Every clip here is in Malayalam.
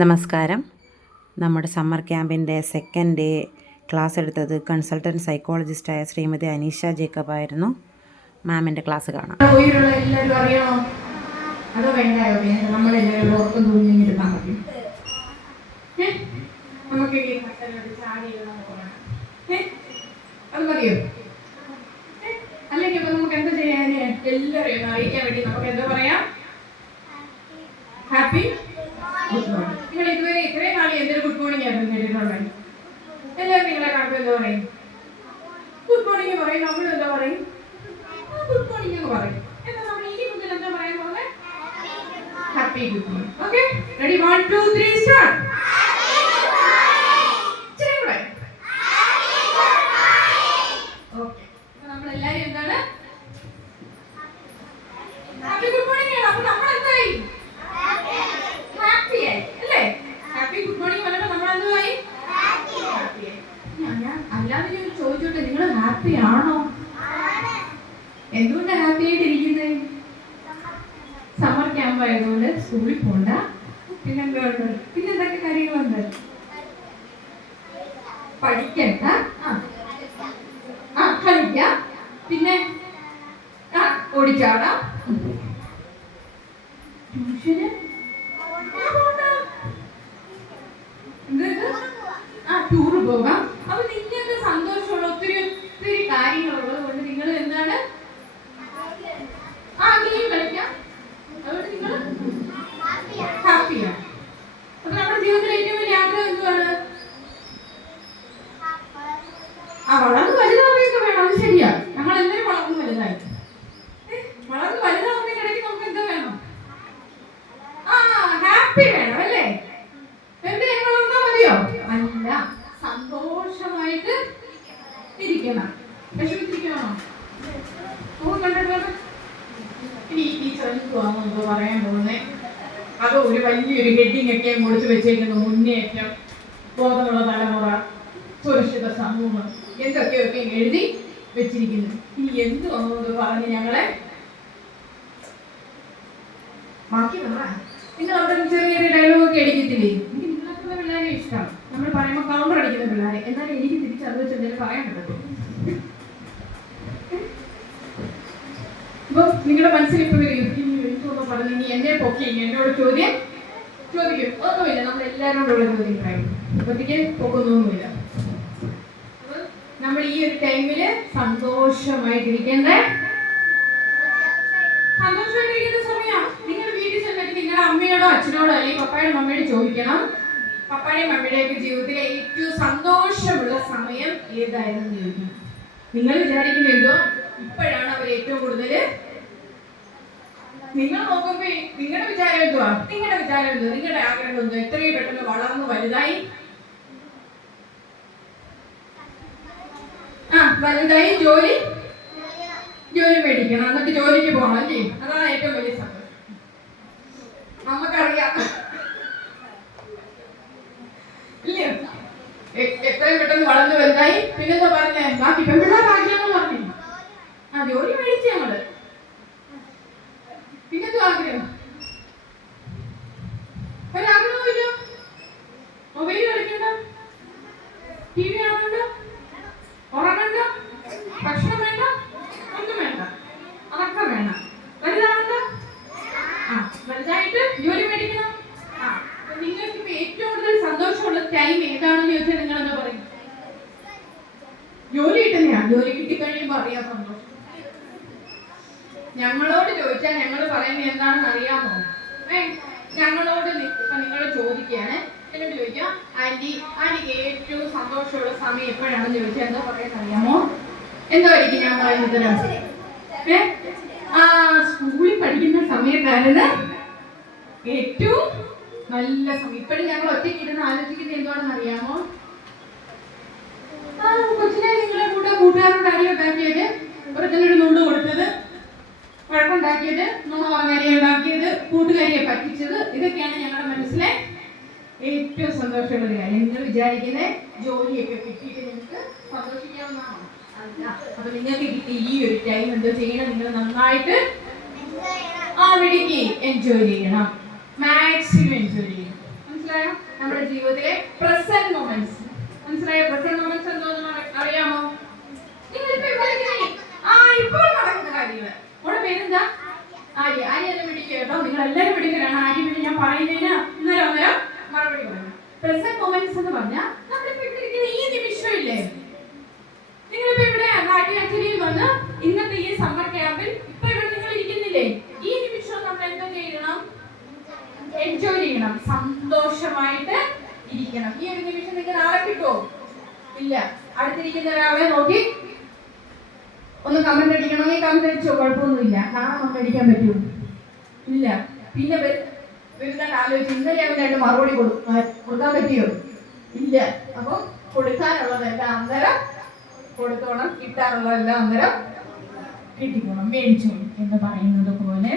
നമസ്കാരം. നമ്മുടെ സമ്മർ ക്യാമ്പിൻ്റെ സെക്കൻഡ് ഡേ ക്ലാസ് എടുത്തത് കൺസൾട്ടൻറ്റ് സൈക്കോളജിസ്റ്റായ ശ്രീമതി അനീഷ ജേക്കബ് ആയിരുന്നു. മാമിൻ്റെ ക്ലാസ് കാണാം. എല്ലാവരും അറിയണോ അതോ വേണ്ടായോ? നമ്മളെല്ലാവരും ഓർക്കും തൂങ്ങിയിരുന്നാൽ മതി. നമുക്ക് അത് മതിയോ? അല്ലെങ്കിൽ ഇപ്പൊ നമുക്ക് എന്താ ചെയ്യാൻ? എല്ലാവരെയും അറിയിക്കാൻ വേണ്ടി നമുക്ക് എന്താ പറയാം? Happy good morning. നിങ്ങൾ ഇതുവരെ ഇത്രയും നാളെ എന്തൊരു ഗുഡ് മോർണിംഗ് ആയിരുന്നു കേട്ടിട്ടുള്ളത്? എല്ലാവരും നിങ്ങളെ കാണുമ്പോൾ എന്താ പറയും? ഗുഡ് മോർണിംഗ് പറയും. നമ്മളും എന്താ പറയും? ഗുഡ് മോർണിംഗ് എന്ന് പറയും. എന്നാൽ നമ്മൾ ഇനി മുതൽ എന്താ പറയാൻ പോകുന്നത്? Happy good morning. Okay, ready? 1 2 3 start. Okay, നമ്മൾ എല്ലാവരും എന്താണ് ഹാപ്പി ഗുഡ് മോർണിംഗ് ആണ്. അപ്പൊ നമ്മൾ എന്തായി? ഹാപ്പി ആയി അല്ലേ? ഹാപ്പി ഗുഡ് മോർണിംഗ് പറഞ്ഞപ്പോൾ നമ്മൾ എന്തായി? ഹാപ്പി ആയി. ഞാൻ അല്ലാതെ ചോദിച്ചോട്ടെ, നിങ്ങൾ ഹാപ്പി ആണോ? എന്തുകൊണ്ടാണ് ഹാപ്പി ആയിട്ട് ഇരിക്കുന്നത്? സമ്മർ ക്യാമ്പ് ആയതുകൊണ്ട് സ്കൂളിൽ പോണ്ട, പിന്നെന്തുകൊണ്ട്? പിന്നെ എന്തൊക്കെ കാര്യങ്ങളുണ്ട്? പഠിക്കണ്ട, കളിക്കാം, പിന്നെ ഓടിച്ചാടാം, ട്യൂഷന് ടൂറ് പോകാം. അപ്പൊ നിങ്ങൾക്ക് സന്തോഷമുള്ള ഒത്തിരി ഒത്തിരി കാര്യങ്ങളുള്ളത് കൊണ്ട് നിങ്ങൾ എന്താണ് ഗെയിം കളിക്കാം. അതുകൊണ്ട് നിങ്ങൾ ഹാപ്പിയാണ്. അപ്പൊ നമ്മുടെ ജീവിതത്തിലെ ഏറ്റവും വലിയ ആഗ്രഹം എന്തുവാണ്? വളർന്ന് വലുതാവുകയൊക്കെ വേണം. അത് ശരിയാ, ഞങ്ങൾ എല്ലാവരും വളർന്ന് വലുതായി. വളർന്ന് വലുതാവുന്നതിനിടയ്ക്ക് നമുക്ക് എന്താ വേണം? ഹാപ്പി വേണം അല്ലേ? എന്ത് ഞങ്ങൾ വളർന്നാ മതിയോ? അല്ല, സന്തോഷമായിട്ട് ഇരിക്കണം. വിഷമിച്ചിരിക്കണോ? ഇനി ഈ ടീച്ചർ എന്തുവാണെന്നോ പറയാൻ പോകുന്നേ. അതോ ഒരു വലിയൊരു ഹെഡിങ് ഒക്കെ കൊടുത്തു വെച്ചേക്കുന്നു, മുന്നേറ്റം, ബോധമുള്ള തലമുറ, സുരക്ഷിത സമൂഹം, എന്തൊക്കെയൊക്കെ എഴുതി വെച്ചിരിക്കുന്നു. ഇനി എന്തുവാണെന്ന് പറഞ്ഞ് ഞങ്ങളെ ബാക്കി പറ. നിങ്ങൾ അവിടെ ചെറിയൊരു ഡയലോഗൊക്കെ അടിക്കത്തില്ലേ? എനിക്ക് നിങ്ങളെത്തുന്ന പിള്ളേരെ ഇഷ്ടമാണ്. നമ്മൾ പറയുമ്പോൾ കൗണ്ടർ അടിക്കുന്ന പിള്ളേരെ. എന്നാലും എനിക്ക് തിരിച്ചത് വെച്ച് എന്തെങ്കിലും പറയാൻ പറ്റും. ഇപ്പൊ നിങ്ങളുടെ മനസ്സിൽ ഇപ്പൊ എനിക്കൊന്ന് പറഞ്ഞു, ഇനി എന്നെ പൊക്കി എന്നോട് ചോദ്യം ചോദിക്കും. ഒന്നുമില്ല, നമ്മൾ എല്ലാവരോടുള്ള ചോദ്യം പറയും. ഒറ്റയ്ക്ക് പൊക്കൊന്നൊന്നുമില്ല. നമ്മൾ ഈ ഒരു ടൈമില് സന്തോഷമായിട്ടിരിക്കേണ്ട സമയം. നിങ്ങൾ വീട്ടിൽ ചെന്നിട്ട് നിങ്ങളുടെ അമ്മയോടോ അച്ഛനോടോ അല്ലെങ്കിൽ പപ്പായുടെ മമ്മയോട് ചോദിക്കണം, പപ്പായുടെയും മമ്മയുടെയൊക്കെ ജീവിതത്തിലെ ഏറ്റവും സന്തോഷമുള്ള സമയം ഏതായിരുന്നു ചോദിക്കണം. നിങ്ങൾ വിചാരിക്കുന്നുണ്ടോ ഇപ്പോഴാണ് അവർ ഏറ്റവും കൂടുതൽ? നിങ്ങൾ നോക്കുമ്പോ നിങ്ങളുടെ വിചാരം എന്തുവാ? നിങ്ങളുടെ വിചാരം എന്തോ? നിങ്ങളുടെ ആഗ്രഹം എന്തോ? എത്രയും പെട്ടെന്ന് വളർന്നു വലുതായി വലുതായി ജോലി മേടിക്കണം, എന്നിട്ട് ജോലിക്ക് പോകണം അല്ലേ? അതാണ് ഏറ്റവും വലിയ സന്തോഷം. നമുക്കറിയാം ഇല്ലേ? എത്രയും പെട്ടെന്ന് വളർന്നു വലുതായി പിന്നെന്താ പറഞ്ഞേ? ബാക്കി പെൺപിള്ളേർ ആഗ്രഹങ്ങൾ പറഞ്ഞു. ജോലി മേടിച്ചു ഞങ്ങള്. പിന്നെന്തോ ആഗ്രഹം? ഒരാഗ്രഹമില്ല. മൊബൈൽ കളിക്കണ്ട, ടി വി കാണണ്ട, ഉറങ്ങണ്ട, ഭക്ഷണം വേണ്ട, ഒന്നും വേണ്ട, അതൊക്കെ വേണം. വലുതാവണ്ട, വലുതായിട്ട് ജോലി മേടിക്കണം. നിങ്ങൾക്ക് ഇപ്പൊ ഏറ്റവും കൂടുതൽ സന്തോഷമുള്ള ടൈം ഏതാണെന്ന് ചോദിച്ചാൽ നിങ്ങൾ എന്താ പറയും? ജോലി കിട്ടുന്നയാ. ജോലി കിട്ടിക്കഴിയുമ്പോ അറിയാം സന്തോഷം. ഞങ്ങളോട് ചോദിച്ചാൽ ഞങ്ങൾ പറയുന്നത് എന്താണെന്ന് അറിയാമോ? ഞങ്ങളോട് നിങ്ങൾ ചോദിക്കുകയാണ്, എന്നോട് ചോദിക്കാം, ആന്റിക്ക് ഏറ്റവും സന്തോഷമുള്ള സമയം എപ്പോഴാണെന്ന് ചോദിച്ചാൽ എന്താ പറയാൻ അറിയാമോ? എന്തായിരിക്കും ഞാൻ പറയുന്നത്? സ്കൂളിൽ പഠിക്കുന്ന സമയത്തായിരുന്നു ഏറ്റവും നല്ല സമയം. ഇപ്പോഴും ഞങ്ങൾ ഒറ്റയ്ക്ക് ഇരുന്ന് ആലോചിക്കുന്നത് എന്താണെന്ന് അറിയാമോ? കൊച്ചിനെ നിങ്ങളെ കൂട്ടുകാരോട് അടി ഉണ്ടാക്കിയത്, ഒരുത്തനൊരു നുണ്ട് കൊടുത്തത്, വഴക്കുണ്ടാക്കിയത്, നുണ പറഞ്ഞരിയെ ഉണ്ടാക്കിയത്, കൂട്ടുകാരിയെ പറ്റിച്ചത്, ഇതൊക്കെയാണ് ഞങ്ങളുടെ മനസ്സിലെ ഏറ്റവും സന്തോഷമുള്ള കാര്യം. നിങ്ങൾ വിചാരിക്കുന്നത് ജോലിയൊക്കെ കിട്ടിയിട്ട് നിങ്ങൾക്ക് സന്തോഷിക്കാവുന്നതാണോ? അല്ല. അപ്പൊ നിങ്ങൾക്ക് കിട്ടി ഈ ഒരു ടൈം എന്തോ ചെയ്യണം? നിങ്ങൾ നന്നായിട്ട് ആ മിടുക്കി എൻജോയ് ചെയ്യണം, മാക്സിമം എൻജോയ് ചെയ്യണം. മനസ്സിലായോ? നമ്മുടെ ജീവിതത്തിലെ പ്രസന്റ് മൊമെന്റ്സ്. മനസ്സിലായോ? പ്രസന്റ് മൊമെന്റ്സ് എന്തോന്ന് അറിയാമോ? ഇപ്പോൾ നടക്കുന്ന കാര്യങ്ങൾ. അവിടെ പേരെന്താ? ആര്യ. ആര്യ എന്നെ വിളിക്കുക കേട്ടോ. നിങ്ങൾ എല്ലാവരും വിളിക്കലാണ്. ആര്യ വിളി ഞാൻ പറയുന്നതിന് അന്നേരം മറുപടി പറയണം. പ്രസന്റ് മൊമെന്റ്സ് എന്ന് പറഞ്ഞാൽ നമ്മളിപ്പോ ഇവിടെ ഇരിക്കുന്ന ഈ നിമിഷം ഇല്ലേ? നിങ്ങളിപ്പോ ഇവിടെ നാട്യാഞ്ജലിയിൽ വന്ന് ഇന്നത്തെ ഈ സമ്മർ ക്യാമ്പിൽ ഇപ്പൊ ഇവിടെ നിങ്ങൾ ഇരിക്കുന്നില്ലേ? ഈ നിമിഷം നമ്മൾ എന്താ ചെയ്യണം? എൻജോയ് ചെയ്യണം, സന്തോഷമായിട്ട് ഇരിക്കണം. ഈ ഒരു നിമിഷം നിങ്ങൾ നാളെ കിട്ടുമോ? ഇല്ല. അടുത്തിരിക്കുന്ന ഒരാളെ നോക്കി ഒന്ന് കമന്റ് അടിക്കണമെങ്കിൽ കമന്റ് അടിച്ചോ, കുഴപ്പമൊന്നുമില്ല. നാളെ കമന്റ് അടിക്കാൻ പറ്റുമോ? ഇല്ല. പിന്നെ വരുന്ന ആലോചിച്ച് ഇന്നലെ അവൻ രണ്ട് മറുപടി കൊടുക്കാൻ പറ്റിയോ? ഇല്ല. അപ്പം കൊടുക്കാനുള്ളതെല്ലാം അന്നേരം കൊടുത്തോണം, കിട്ടാനുള്ളതെല്ലാം അന്നേരം കിട്ടിക്കോണം, മേടിച്ചു എന്ന് പറയുന്നത് പോലെ.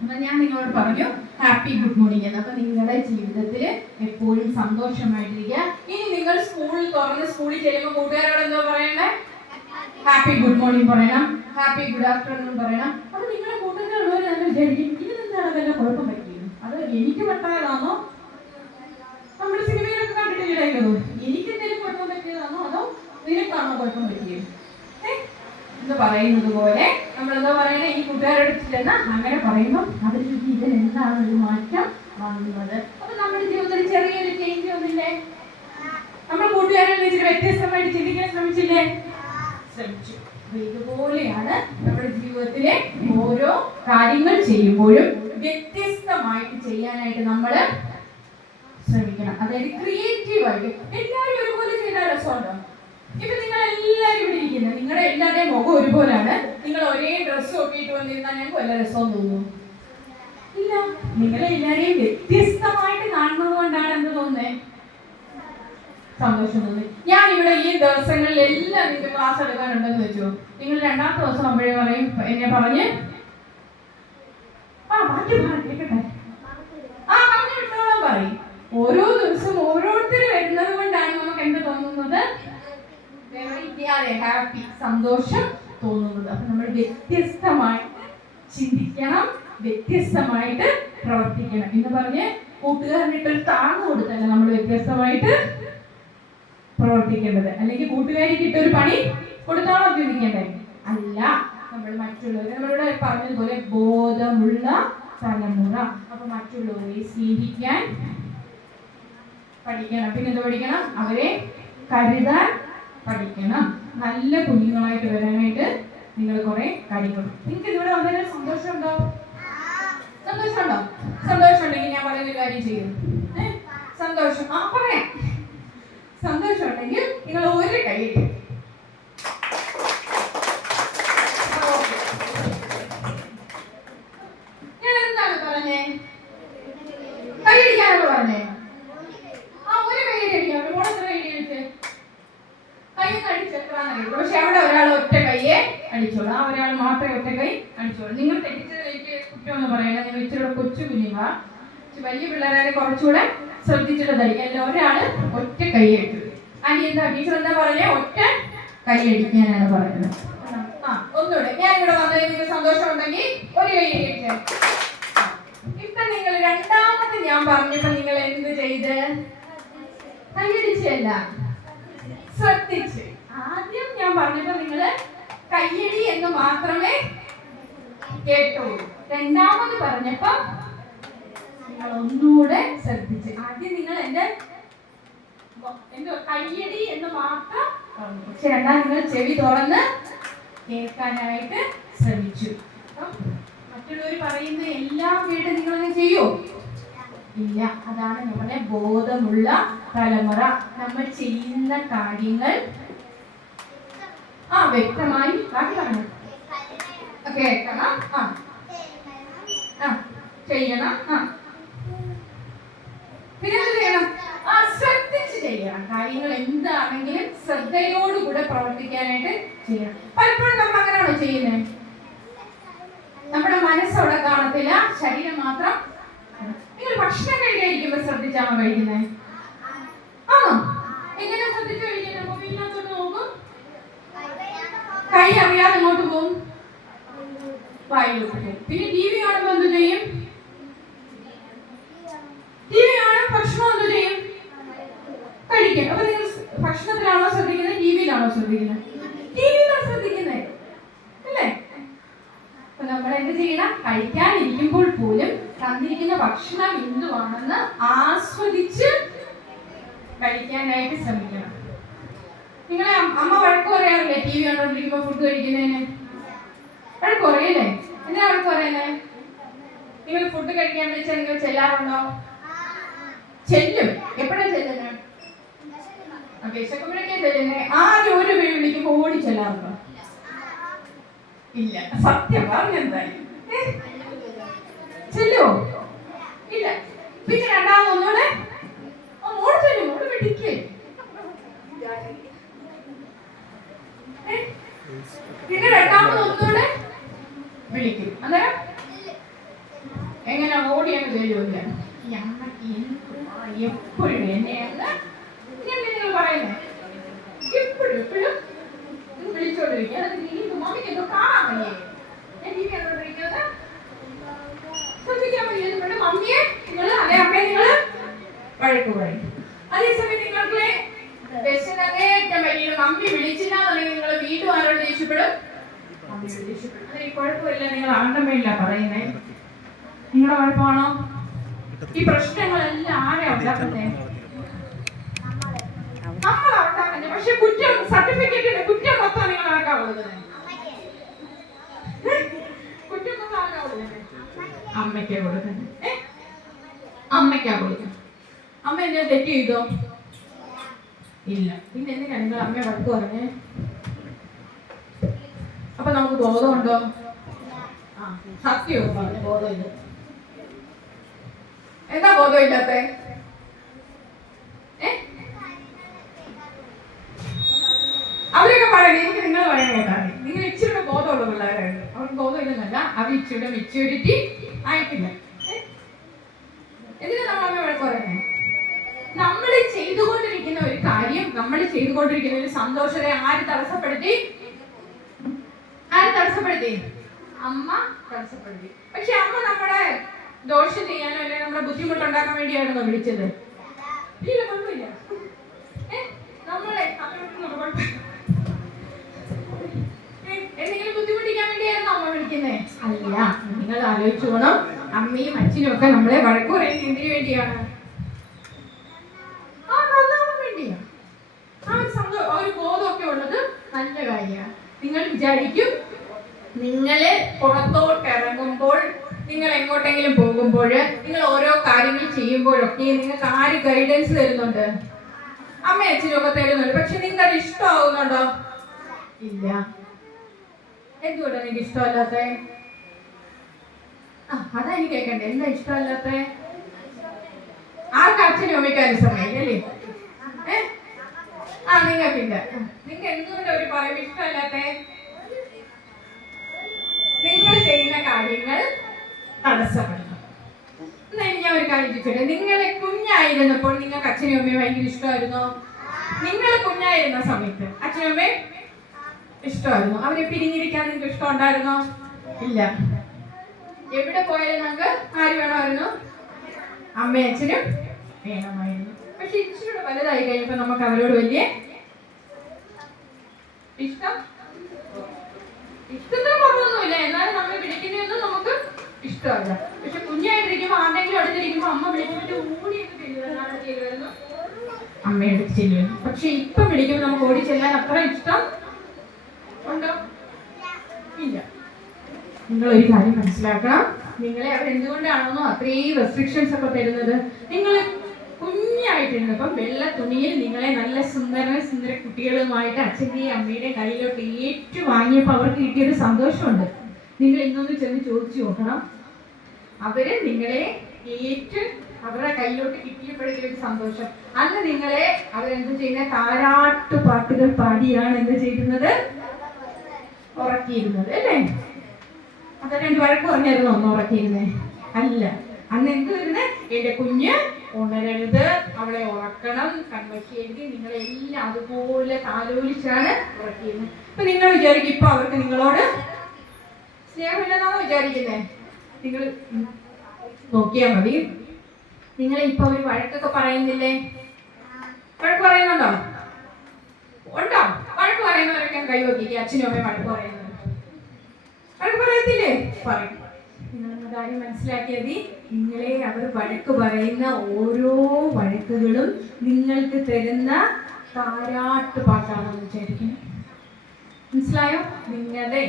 എന്നാൽ ഞാൻ നിങ്ങളോട് പറഞ്ഞു ഹാപ്പി ഗുഡ് മോർണിംഗ് എന്ന്. അപ്പൊ നിങ്ങളുടെ ജീവിതത്തിൽ എപ്പോഴും സന്തോഷമായിട്ടിരിക്കുക. ഇനി നിങ്ങൾ സ്കൂളിൽ സ്കൂളിൽ ചെല്ലുമ്പോൾ കൂട്ടുകാരോട് എന്തോ പറയണ്ടേ? ഹാപ്പി ഗുഡ് മോർണിംഗ് പറയണം, ഹാപ്പി ഗുഡ് ആഫ്റ്റർനൂൺ പറയണം. അപ്പൊ നിങ്ങളുടെ കൂട്ടുകാരുള്ളവർ തന്നെ വിചാരിക്കും ഇതിനെന്താണ് വല്ല കുഴപ്പം പറ്റിയത്? അത് എനിക്ക് പറ്റായതാണോ? നമ്മുടെ സിനിമയിലൊക്കെ കണ്ടിട്ടില്ലായിരുന്നു. എനിക്ക് എന്തെങ്കിലും കുഴപ്പം പറ്റിയതാണോ അതോ നിനക്കാണോ കുഴപ്പം പറ്റിയത് എന്ന് പറയുന്നത് പോലെ നമ്മളെന്താ പറയണേ? ഈ കൂട്ടുകാരോട് ചെന്ന് അങ്ങനെ പറയുമ്പോൾ അതിൽ ഇതിനെന്താണ് ഒരു മാറ്റം വന്നത്? അപ്പൊ നമ്മുടെ ജീവിതത്തിൽ ചെറിയൊരു ചേഞ്ച് വന്നില്ലേ? നമ്മൾ കൂട്ടുകാരെ വെച്ചിട്ട് വ്യത്യസ്തമായിട്ട് ചിന്തിക്കാൻ ശ്രമിച്ചില്ലേ? ശ്രമിച്ചു. ഇതുപോലെയാണ് നമ്മുടെ ജീവിതത്തിലെ ഓരോ കാര്യങ്ങൾ ചെയ്യുമ്പോഴും വ്യത്യസ്തമായിട്ട് ചെയ്യാനായിട്ട് നമ്മൾ ശ്രമിക്കണം. അതായത് ക്രിയേറ്റീവായിട്ട്. എല്ലാവരും ഒരുപോലെ ചെയ്താൽ രസമുണ്ടോ? ഇപ്പൊ നിങ്ങൾ എല്ലാവരും ഇവിടെ ഇരിക്കുന്നത്, നിങ്ങളുടെ എല്ലാവരുടെയും മുഖം ഒരുപോലെയാണ്. നിങ്ങൾ ഒരേ ഡ്രസ്സും ഒക്കെ ഇട്ട് വന്നിരുന്നാൽ ഞങ്ങൾക്ക് വല്ല രസവും തോന്നുന്നു? ഇല്ല. നിങ്ങളെ എല്ലാവരെയും വ്യത്യസ്തമായിട്ട് കാണുന്നത് കൊണ്ടാണ് എന്ത് തോന്നുന്നത്? സന്തോഷം തോന്നി. ഞാൻ ഇവിടെ ഈ ദിവസങ്ങളിൽ എല്ലാം നിങ്ങൾക്ക് ക്ലാസ് എടുക്കാനുണ്ടെന്ന് വെച്ചു. നിങ്ങൾ രണ്ടാമത്തെ ദിവസം ആകുമ്പോഴേ പറയും എന്നെ പറഞ്ഞ് ബാക്കി കേട്ടെ പറഞ്ഞു വിട്ടോളാൻ പറയും. ഓരോ ദിവസം ഓരോരുത്തർ വരുന്നത് കൊണ്ടാണ് നമുക്ക് എന്ത് തോന്നുന്നത്? ഹാപ്പി, സന്തോഷം തോന്നുന്നത്. അപ്പൊ നമ്മൾ വ്യത്യസ്തമായിട്ട് ചിന്തിക്കണം, വ്യത്യസ്തമായിട്ട് പ്രവർത്തിക്കണം എന്ന് പറഞ്ഞ് കൂട്ടുകാരനിട്ടൊരു താങ്ങ് കൊടുത്തല്ല നമ്മൾ വ്യത്യസ്തമായിട്ട് പ്രവർത്തിക്കേണ്ടത്. അല്ലെങ്കിൽ കൂട്ടുകാരിക്ക് ഇട്ടൊരു പണി കൊടുത്താണോ ചിന്തിക്കേണ്ടത്? അല്ല. നമ്മൾ മറ്റുള്ളവരെ നമ്മളിവിടെ പറഞ്ഞതുപോലെ ബോധമുള്ള തലമുറ. അപ്പൊ മറ്റുള്ളവരെ സ്നേഹിക്കാൻ പഠിക്കണം. പിന്നെ എന്താ പഠിക്കണം? അവരെ കരുതാൻ പഠിക്കണം. നല്ല കുഞ്ഞുങ്ങളായിട്ട് വരാനായിട്ട് നിങ്ങൾ കുറെ കാര്യങ്ങൾ. നിങ്ങൾക്ക് ഇവിടെ വളരെ സന്തോഷമുണ്ടോ? സന്തോഷമുണ്ടോ? സന്തോഷം ഉണ്ടെങ്കിൽ ഞാൻ പറയുന്നൊരു കാര്യം ചെയ്യും. സന്തോഷം പറയാം. സന്തോഷം ഉണ്ടെങ്കിൽ നിങ്ങൾ ഒരു കൈ ഞാൻ എന്താണ് പറഞ്ഞേ? കൈയടിക്കാനൊക്കെ പറഞ്ഞേ? ഒരു കൈയടിക്കാം. ഓണത്തിന് കൈയടിച്ച് കൈയൊന്നും അടിച്ചെത്രാന്നറിയുള്ളൂ. പക്ഷെ അവിടെ ഒരാൾ ഒറ്റ കൈയെ അടിച്ചോളൂ. ആ ഒരാൾ മാത്രമേ ഒറ്റ കൈ അടിച്ചോളൂ. നിങ്ങൾ തെറ്റിച്ചതിലേക്ക് കുറ്റമൊന്നും പറയണ്ട. നിങ്ങൾ ഇച്ചിരി കൊച്ചു കുഞ്ഞുങ്ങളാ. വലിയ പിള്ളേരെ കുറച്ചുകൂടെ ശ്രദ്ധിച്ചിട്ട് ധരിക്കാം. ഒരാൾ ഒറ്റ കൈ അടിച്ചു. എന്താ ടീച്ചർ എന്താ പറഞ്ഞേ? ഒറ്റ കൈ അടിക്കാനാണ് പറയുന്നത്. ഒന്നുകൂടെ ഞാൻ ഇവിടെ വന്നതിൽ നിങ്ങൾക്ക് സന്തോഷം ഉണ്ടെങ്കിൽ ഒരു കൈ അടിച്ചേ. ഇപ്പൊ നിങ്ങൾ രണ്ടാമത് ഞാൻ പറഞ്ഞപ്പോ നിങ്ങൾ എന്ത് ചെയ്ത്? കൈയടിച്ചല്ല, ശ്രദ്ധിച്ച്. ആദ്യം ഞാൻ പറഞ്ഞപ്പോ നിങ്ങള് കയ്യടി എന്ന് മാത്രമേ കേട്ടുള്ളൂ. രണ്ടാമത് പറഞ്ഞപ്പോ നിങ്ങൾ ഒന്നുകൂടെ ശ്രദ്ധിച്ച്. ആദ്യം നിങ്ങൾ എന്തോ കയ്യടി എന്ന് മാത്രം പറഞ്ഞു. പക്ഷെ രണ്ടാം നിങ്ങൾ ചെവി തുറന്ന് കേൾക്കാനായിട്ട് ശ്രമിച്ചു. മറ്റുള്ളവർ പറയുന്ന എല്ലാം കേട്ട് നിങ്ങളങ്ങ് ചെയ്യൂ? ഇല്ല. അതാണ് നമ്മുടെ ബോധമുള്ള തലമുറ. നമ്മൾ ചെയ്യുന്ന കാര്യങ്ങൾ വ്യക്തമായി ബാക്കി പറഞ്ഞു കേൾക്കണം, ചെയ്യണം. പിന്നെ എന്ത് ചെയ്യണം? ശ്രദ്ധിച്ച് ചെയ്യണം. കാര്യങ്ങൾ എന്താണെങ്കിലും ശ്രദ്ധയോടുകൂടെ പ്രവർത്തിക്കാനായിട്ട് ചെയ്യണം. പലപ്പോഴും നമ്മൾ അങ്ങനെയാണോ ചെയ്യുന്നത്? നമ്മുടെ മനസ്സവിടെ കാണത്തില്ല, ശരീരം മാത്രം. നിങ്ങൾ ഭക്ഷണം കഴിക്കാതിരിക്കുമ്പോ ശ്രദ്ധിച്ചാണോ കഴിക്കുന്നത്? ആണോ? എങ്ങനെ ശ്രദ്ധിച്ചു കഴിക്കുന്നത്? മൊബൈലിനകത്തോട്ട് നോക്കും, കൈ അറിയാതെ ഇങ്ങോട്ട് പോകും. വായിലോട്ട് പോകും. പിന്നെ ടി വി കാണുമ്പോൾ എന്ത് ചെയ്യും? ടി വി കാണാൻ ഭക്ഷണം എന്ത് ചെയ്യും? കഴിക്കും. അപ്പൊ നിങ്ങൾ ഭക്ഷണത്തിലാണോ ശ്രദ്ധിക്കുന്നത്, ടി വിയിലാണോ ശ്രദ്ധിക്കുന്നത്? ടി വിയിലാണ് ശ്രദ്ധിക്കുന്നത് അല്ലേ? അപ്പൊ നമ്മൾ എന്ത് ചെയ്യണം? കഴിക്കാനിരിക്കുമ്പോൾ പോലും തന്നിരിക്കുന്ന ഭക്ഷണം എന്തുവാണെന്ന് ആസ്വദിച്ച് കഴിക്കാനായിട്ട് ശ്രമിക്കണം. നിങ്ങളെ അമ്മ വഴക്ക് പറയാറില്ലേ ടി വി കണ്ടോണ്ടിരിക്കുമ്പോ ഫുഡ് കഴിക്കുന്നതിന്? വഴക്ക് പറയല്ലേ? എന്തിനാ വഴക്ക് പറയുന്നേ? നിങ്ങൾ ഫുഡ് കഴിക്കാൻ വിളിച്ചാൽ നിങ്ങൾ ചെല്ലാറുണ്ടോ? ചെല്ലും. എപ്പോഴാ ചെല്ലുന്നത്? വിശക്കുമ്പോഴേക്കേ ചെല്ലുന്നേ. ആദ്യം ഒരു വിളി വിളിക്കുമ്പോ ഓടി ചെല്ലാറുണ്ടോ? ഇല്ല. സത്യം പറഞ്ഞെന്തായാലും ചെല്ലുവോ? ഇല്ല. പിന്നെ രണ്ടാമത് ഒന്നുകൂടെ ഓടി ചെല്ലും. ഓടി പിടിക്കേ. പിന്നെ രണ്ടാമത് ഒന്നുകൂടെ വിളിക്കും. അന്നേരം എങ്ങനെ ഓടിയാണ് ചെല്ലുമില്ല. എപ്പോഴും എന്നെയാണ് നിങ്ങൾ പറയുന്നത്. എപ്പോഴും എപ്പോഴും വിളിച്ചോണ്ടിരിക്കുക. മമ്മിക്ക് എന്തോ കാണാൻ വയ്യേ? ഞാൻ ടി വി കണ്ടോണ്ടിരിക്കുന്നത് ശ്രദ്ധിക്കാൻ വയ്യ. മമ്മിയെ നിങ്ങൾ അല്ലെ അമ്മയെ നിങ്ങൾ വഴക്ക് പറയും. അതേസമയം നിങ്ങൾക്ക് വിശന്നേറ്റം വലിയ മമ്മി വിളിച്ചില്ല എന്നുണ്ടെങ്കിൽ നിങ്ങൾ വീണ്ടും ആരോട് ദേഷ്യപ്പെടും? മമ്മിയോട് ദേഷ്യപ്പെടും. അതിന് കുഴപ്പമില്ല, നിങ്ങൾ ആണ്ടമ്മയില്ല പറയുന്നേ. നിങ്ങളുടെ കുഴപ്പമാണോ? ഈ പ്രശ്നങ്ങളെല്ലാം ആരെയാ ഉണ്ടാക്കുന്നേ? നമ്മളാ ഉണ്ടാക്കുന്നത്. പക്ഷെ കുറ്റം സർട്ടിഫിക്കറ്റിന് കുറ്റം മൊത്തം നിങ്ങൾ ആർക്കാ കൊടുക്കുന്നത്? കുറ്റം മൊത്തം ആർക്കാ കൊടുക്കുന്നത്? അമ്മയ്ക്കാ കൊടുക്കുന്നത്. അമ്മയ്ക്കാ കൊടുക്കുന്നത്. അമ്മ എന്നെ തെറ്റ് ചെയ്തോ? ഇല്ല. പിന്നെ എന്തിനാ നിങ്ങൾ അമ്മയെ വഴക്ക് പറഞ്ഞേ? അപ്പൊ നമുക്ക് ബോധമുണ്ടോ? സത്യവും പറഞ്ഞു ബോധമില്ല. എന്താ ബോധമില്ലാത്ത? അവരൊക്കെ പറയണേ, എനിക്ക് നിങ്ങൾ പറയാൻ കേട്ടാണ്. നിങ്ങൾ ഇച്ചിരി ബോധമുള്ള പിള്ളേരാണ്. അവർക്ക് ബോധമില്ലെന്നല്ല, അവർ ഇച്ചിരി മെച്യൂരിറ്റി ആയിട്ടില്ല. എന്തിനാ നമ്മൾ അമ്മ വഴക്ക് പറയുന്നത്? നമ്മൾ ചെയ്തുകൊണ്ടിരിക്കുന്ന ഒരു കാര്യം, നമ്മൾ ചെയ്തുകൊണ്ടിരിക്കുന്ന ഒരു സന്തോഷത്തെ ആര് തടസ്സപ്പെടുത്തി? അമ്മ തടസ്സപ്പെടുത്തി. പക്ഷെ അമ്മ നമ്മുടെ ദോഷം ചെയ്യാനോ അല്ലെങ്കിൽ നമ്മുടെ ബുദ്ധിമുട്ടുണ്ടാക്കാൻ വേണ്ടിയാണോ വിളിച്ചത്? ഇല്ല, കുഴപ്പമില്ല. നമ്മളെ എന്തെങ്കിലും ബുദ്ധിമുട്ടിക്കാൻ വേണ്ടിയായിരുന്നു അമ്മ വിളിക്കുന്നേ? അല്ല. നിങ്ങൾ ആലോചിച്ചു പോണം, അമ്മയും അച്ഛനും ഒക്കെ നമ്മളെ വഴക്ക് പറയുന്നത് എന്തിനു വേണ്ടിയാണ്? ആ ഒരു ബോധമൊക്കെ ഉള്ളത് നല്ല കാര്യമാണ്. നിങ്ങൾ വിചാരിക്കും നിങ്ങള് പുറത്തോട്ട് ഇറങ്ങുമ്പോൾ, നിങ്ങൾ എങ്ങോട്ടെങ്കിലും പോകുമ്പോൾ, നിങ്ങൾ ഓരോ കാര്യങ്ങൾ ചെയ്യുമ്പോഴൊക്കെ നിങ്ങൾക്ക് ആര് ഗൈഡൻസ് തരുന്നുണ്ട്? അമ്മയും അച്ഛനും ഒക്കെ തരുന്നുണ്ട്. പക്ഷെ നിങ്ങൾക്ക് അത് ഇഷ്ടമാവുന്നുണ്ടോ? ഇല്ല. എന്തുകൊണ്ടാണ് നിങ്ങൾക്ക് ഇഷ്ടമല്ലാത്ത? അതാ എനിക്ക് കേൾക്കണ്ടേ. എന്താ ഇഷ്ടമല്ലാത്ത? ആർക്കും അച്ഛനും അമ്മയ്ക്കാരും സമയല്ലേ? നിങ്ങൾക്കില്ല. നിങ്ങൾക്ക് എന്തുകൊണ്ട് അവർ പറയും ഇഷ്ടമല്ലാത്ത? നിങ്ങൾ ചെയ്യുന്ന കാര്യങ്ങൾ തടസ്സപ്പെടുന്നു. ഞാൻ ഒരു കാര്യം ചോദിച്ചോട്ടെ, നിങ്ങളെ കുഞ്ഞായിരുന്നപ്പോൾ നിങ്ങൾക്ക് അച്ഛനും അമ്മയും ഭയങ്കര ഇഷ്ടമായിരുന്നോ? നിങ്ങൾ കുഞ്ഞായിരുന്ന സമയത്ത് അച്ഛനും അമ്മയും ഇഷ്ടമായിരുന്നു. അവരെ പിരിഞ്ഞിരിക്കാൻ നിങ്ങൾക്ക് ഇഷ്ടം ഉണ്ടായിരുന്നോ? ഇല്ല. എവിടെ പോയാലും നിങ്ങൾക്ക് ആര് വേണമായിരുന്നു? അമ്മയും അച്ഛനും വേണമായിരുന്നു. പക്ഷെ ഇച്ചിരി വലുതായി കഴിഞ്ഞപ്പോൾ നമുക്ക് അവരോട് വലിയ ഇഷ്ടത്തിന് കുറവൊന്നുമില്ല. എന്നാലും നമ്മൾ വിളിക്കുന്നതൊന്നും നമുക്ക് ഇഷ്ടമല്ല. പക്ഷെ കുഞ്ഞായിട്ടിരിക്കുമ്പോൾ ആരെങ്കിലും അടുത്തിരിക്കുമ്പോൾ അമ്മ വിളിച്ചിട്ട് ഓടിയൊക്കെ ചെല്ലുമായിരുന്നു, അമ്മയെടുത്ത് ചെല്ലുമായിരുന്നു. പക്ഷെ ഇപ്പൊ വിളിക്കുമ്പോൾ നമുക്ക് ഓടി ചെല്ലാൻ അത്ര ഇഷ്ടം ഉണ്ടോ? ഇല്ല. നിങ്ങൾ ഒരു കാര്യം മനസ്സിലാക്കണം, നിങ്ങളെ അവരെന്തുകൊണ്ടാണെന്നോ അത്രയും റെസ്ട്രിക്ഷൻസ് ഒക്കെ തരുന്നത്. നിങ്ങൾ കുഞ്ഞായിട്ടിരുന്നപ്പം വെള്ള തുണിയിൽ നിങ്ങളെ നല്ല സുന്ദര കുട്ടികളുമായിട്ട് അച്ഛൻ്റെയും അമ്മയുടെയും കയ്യിലോട്ട് ഏറ്റു വാങ്ങിയപ്പോൾ അവർക്ക് കിട്ടിയൊരു സന്തോഷമുണ്ട്. നിങ്ങൾ ഇന്നൊന്ന് ചെന്ന് ചോദിച്ചു നോക്കണം, അവര് നിങ്ങളെ ഏറ്റ് അവരുടെ കയ്യിലോട്ട് കിട്ടിയപ്പോഴൊരു സന്തോഷം. അന്ന് നിങ്ങളെ അവരെന്ത് ചെയ്യുന്ന താരാട്ടു പാട്ടുകൾ പാടിയാണ് എന്ത് ചെയ്യുന്നത്? ഉറക്കിയിരുന്നത് അല്ലേ? അപ്പൊ രണ്ട് വഴക്ക് പറഞ്ഞായിരുന്നു ഒന്ന് ഉറക്കിയിരുന്നേ? അല്ല. അന്ന് എന്ത് വരുന്നത്? എന്റെ കുഞ്ഞ് ഉണരരുത്, അവളെ ഉറക്കണം, കൺവശി എഴുതി നിങ്ങളെല്ലാം അതുപോലെ താലോലിച്ചാണ് ഉറക്കിയിരുന്നത്. അപ്പൊ നിങ്ങൾ വിചാരിക്കും ഇപ്പൊ അവർക്ക് നിങ്ങളോട് സ്നേഹമില്ലെന്നാണോ വിചാരിക്കുന്നേ? നിങ്ങൾ നോക്കിയാൽ മതി. നിങ്ങൾ ഇപ്പൊ ഒരു വഴക്കൊക്കെ പറയുന്നില്ലേ? വഴക്ക് പറയുന്നുണ്ടോ? ഉണ്ടോ? വഴക്ക് പറയുന്നവരൊക്കെ കൈ നോക്കിക്കുക. അച്ഛനും അമ്മയും വഴക്ക് പറയുന്നത് വഴക്ക് പറയത്തില്ലേ? പറയും. നിങ്ങളെന്ന കാര്യം മനസ്സിലാക്കിയത്, നിങ്ങളെ അവർ വഴക്ക് പറയുന്ന ഓരോ വഴക്കുകളും നിങ്ങൾക്ക് തരുന്ന താരാട്ട് പാട്ടാണെന്ന് വിചാരിക്കണം. മനസ്സിലായോ? നിങ്ങളുടെ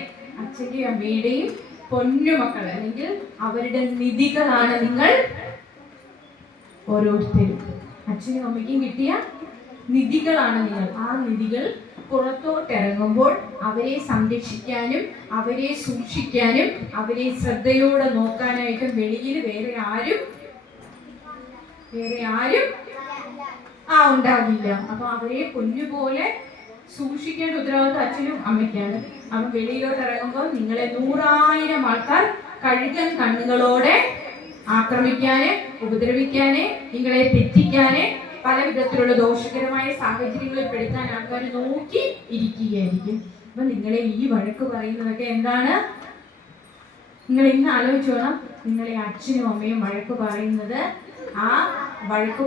അച്ഛൻ്റെയും അമ്മയുടെയും പൊന്നുമക്കൾ, അല്ലെങ്കിൽ അവരുടെ നിധികളാണ് നിങ്ങൾ ഓരോരുത്തരും. അച്ഛനും അമ്മയ്ക്കും കിട്ടിയ നിധികളാണ് നിങ്ങൾ. ആ നിധികൾ പുറത്തോട്ടിറങ്ങുമ്പോൾ അവരെ സംരക്ഷിക്കാനും അവരെ സൂക്ഷിക്കാനും അവരെ ശ്രദ്ധയോടെ നോക്കാനായിട്ടും വെളിയിൽ വേറെ ആരും ഉണ്ടാകില്ല. അപ്പൊ അവരെ പൊന്നുപോലെ സൂക്ഷിക്കേണ്ട ഉത്തരവാദിത്വം അച്ഛനും അമ്മയ്ക്കാണ്. അപ്പൊ വെളിയിലോട്ട് ഇറങ്ങുമ്പോൾ നിങ്ങളെ 100,000 ആൾക്കാർ കഴുകൻ കണ്ണുകളോടെ ആക്രമിക്കാന്, ഉപദ്രവിക്കാന്, നിങ്ങളെ തെറ്റിക്കാന്, പല വിധത്തിലുള്ള ദോഷകരമായ സാഹചര്യങ്ങളിൽ പെടുത്താൻ ആൾക്കാർ നോക്കി ഇരിക്കുകയായിരിക്കും. അപ്പൊ നിങ്ങളെ ഈ വഴക്ക് പറയുന്നതൊക്കെ എന്താണ്? നിങ്ങൾ ഇന്ന് ആലോചിച്ചോണം. നിങ്ങളെ അച്ഛനും അമ്മയും വഴക്ക് പറയുന്നത്, ആ വഴക്ക്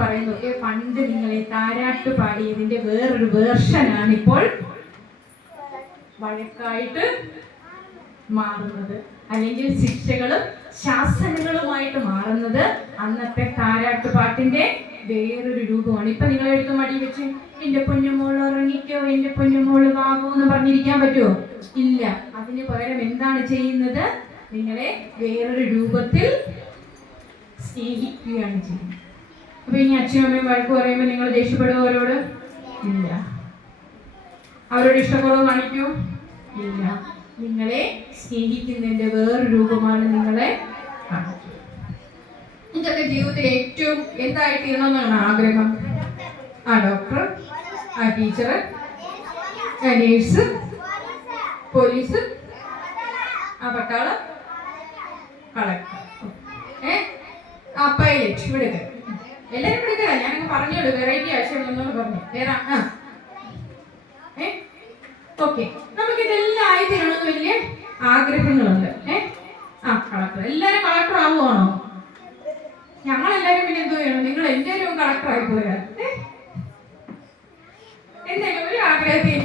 പറയുന്നതൊക്കെ പണ്ട് നിങ്ങളെ താരാട്ട് പാടിയതിന്റെ വേറൊരു വേർഷനാണ് ഇപ്പോൾ വഴക്കായിട്ട് മാറുന്നത്, അല്ലെങ്കിൽ ശിക്ഷകളും ശാസനകളുമായിട്ട് മാറുന്നത് അന്നത്തെ താരാട്ടുപാട്ടിന്റെ വേറൊരു രൂപമാണ്. ഇപ്പൊ നിങ്ങൾ എടുത്ത് മടി വെച്ച് എന്റെ പൊന്നുമോള് ഉറങ്ങിക്കോ, എന്റെ പൊന്നുമോള് വാങ്ങൂ എന്ന് പറഞ്ഞിരിക്കാൻ പറ്റുമോ? ഇല്ല. അതിന് പകരം എന്താണ് ചെയ്യുന്നത്? നിങ്ങളെ വേറൊരു രൂപത്തിൽ സ്നേഹിക്കുകയാണ് ചെയ്യുന്നത്. അപ്പൊ ഇനി അച്ഛനും അമ്മയും വഴക്ക് പറയുമ്പോൾ നിങ്ങൾ ദേഷ്യപ്പെടുമോ അവരോട്? ഇല്ല. അവരോട് ഇഷ്ടക്കുറവ് കാണിക്കൂ? ഇല്ല. നിങ്ങളെ സ്നേഹിക്കുന്നതിന്റെ വേറൊരു രൂപമാണ് നിങ്ങളെ കാണിക്കുക. ഇതൊക്കെ ജീവിതത്തിൽ ഏറ്റവും എന്തായി തീരണമെന്നാണ് ആഗ്രഹം? ആ ഡോക്ടർ, ആ ടീച്ചർ, ആ നേഴ്സ്, പോലീസ്, ആ പട്ടാളം, കളക്ടർ, ആ പൈലറ്റ്. ഇവിടെ എല്ലാരും വിളിക്കല. ഞാനങ്ങ് പറഞ്ഞോളൂ, വെറൈറ്റി ആവശ്യമുള്ളതെന്ന് പറഞ്ഞു. വേറെ ഓക്കെ. നമുക്ക് ഇതെല്ലാം ആയി തീരണമെന്ന് വലിയ ആഗ്രഹങ്ങളുണ്ട്. ആ കളക്ടർ, എല്ലാരും കളക്ടർ ആവുകയാണോ? ഞങ്ങളെല്ലാരും പിന്നെ എന്തോ ചെയ്യണം? നിങ്ങൾ എല്ലാവരും കളക്ടർ ആയി പോയാൽ എന്തായാലും ഒരു ആഗ്രഹത്തിൽ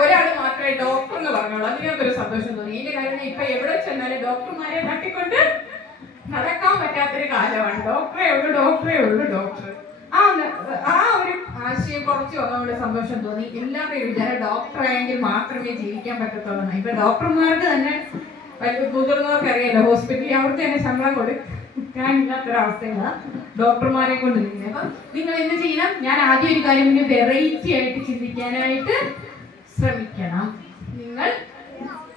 ഒരാൾ മാത്രമേ ഡോക്ടർ എന്ന് പറഞ്ഞോളൂ. അതിനകത്തൊരു സന്തോഷം തോന്നി. എന്റെ കാരണം ഇപ്പൊ എവിടെ ചെന്നാലും ഡോക്ടർമാരെ തട്ടിക്കൊണ്ട് നടക്കാൻ പറ്റാത്തൊരു കാലമാണ്. ഡോക്ടറേ ഉള്ളൂ ഡോക്ടർ. ആ ഒരു ആശയം കുറച്ച് വന്നതുകൊണ്ട് സന്തോഷം തോന്നി. എല്ലാവരുടെയും വിചാരം ഡോക്ടറായെങ്കിൽ മാത്രമേ ജീവിക്കാൻ പറ്റത്തുള്ളൂ. ഇപ്പൊ ഡോക്ടർമാർക്ക് തന്നെ മുതിർന്നവർക്ക് അറിയാലോ, ഹോസ്പിറ്റലിൽ അവർക്ക് തന്നെ ശമ്പളം കൊടുക്കാനില്ലാത്തൊരവസ്ഥയാണ് ഡോക്ടർമാരെ കൊണ്ട് നിൽക്കുന്നത്. അപ്പം നിങ്ങൾ എന്ത് ചെയ്യണം? ഞാൻ ആദ്യം ഒരു കാര്യം വെറൈറ്റി ആയിട്ട് ചിന്തിക്കാനായിട്ട് ശ്രമിക്കണം. നിങ്ങൾ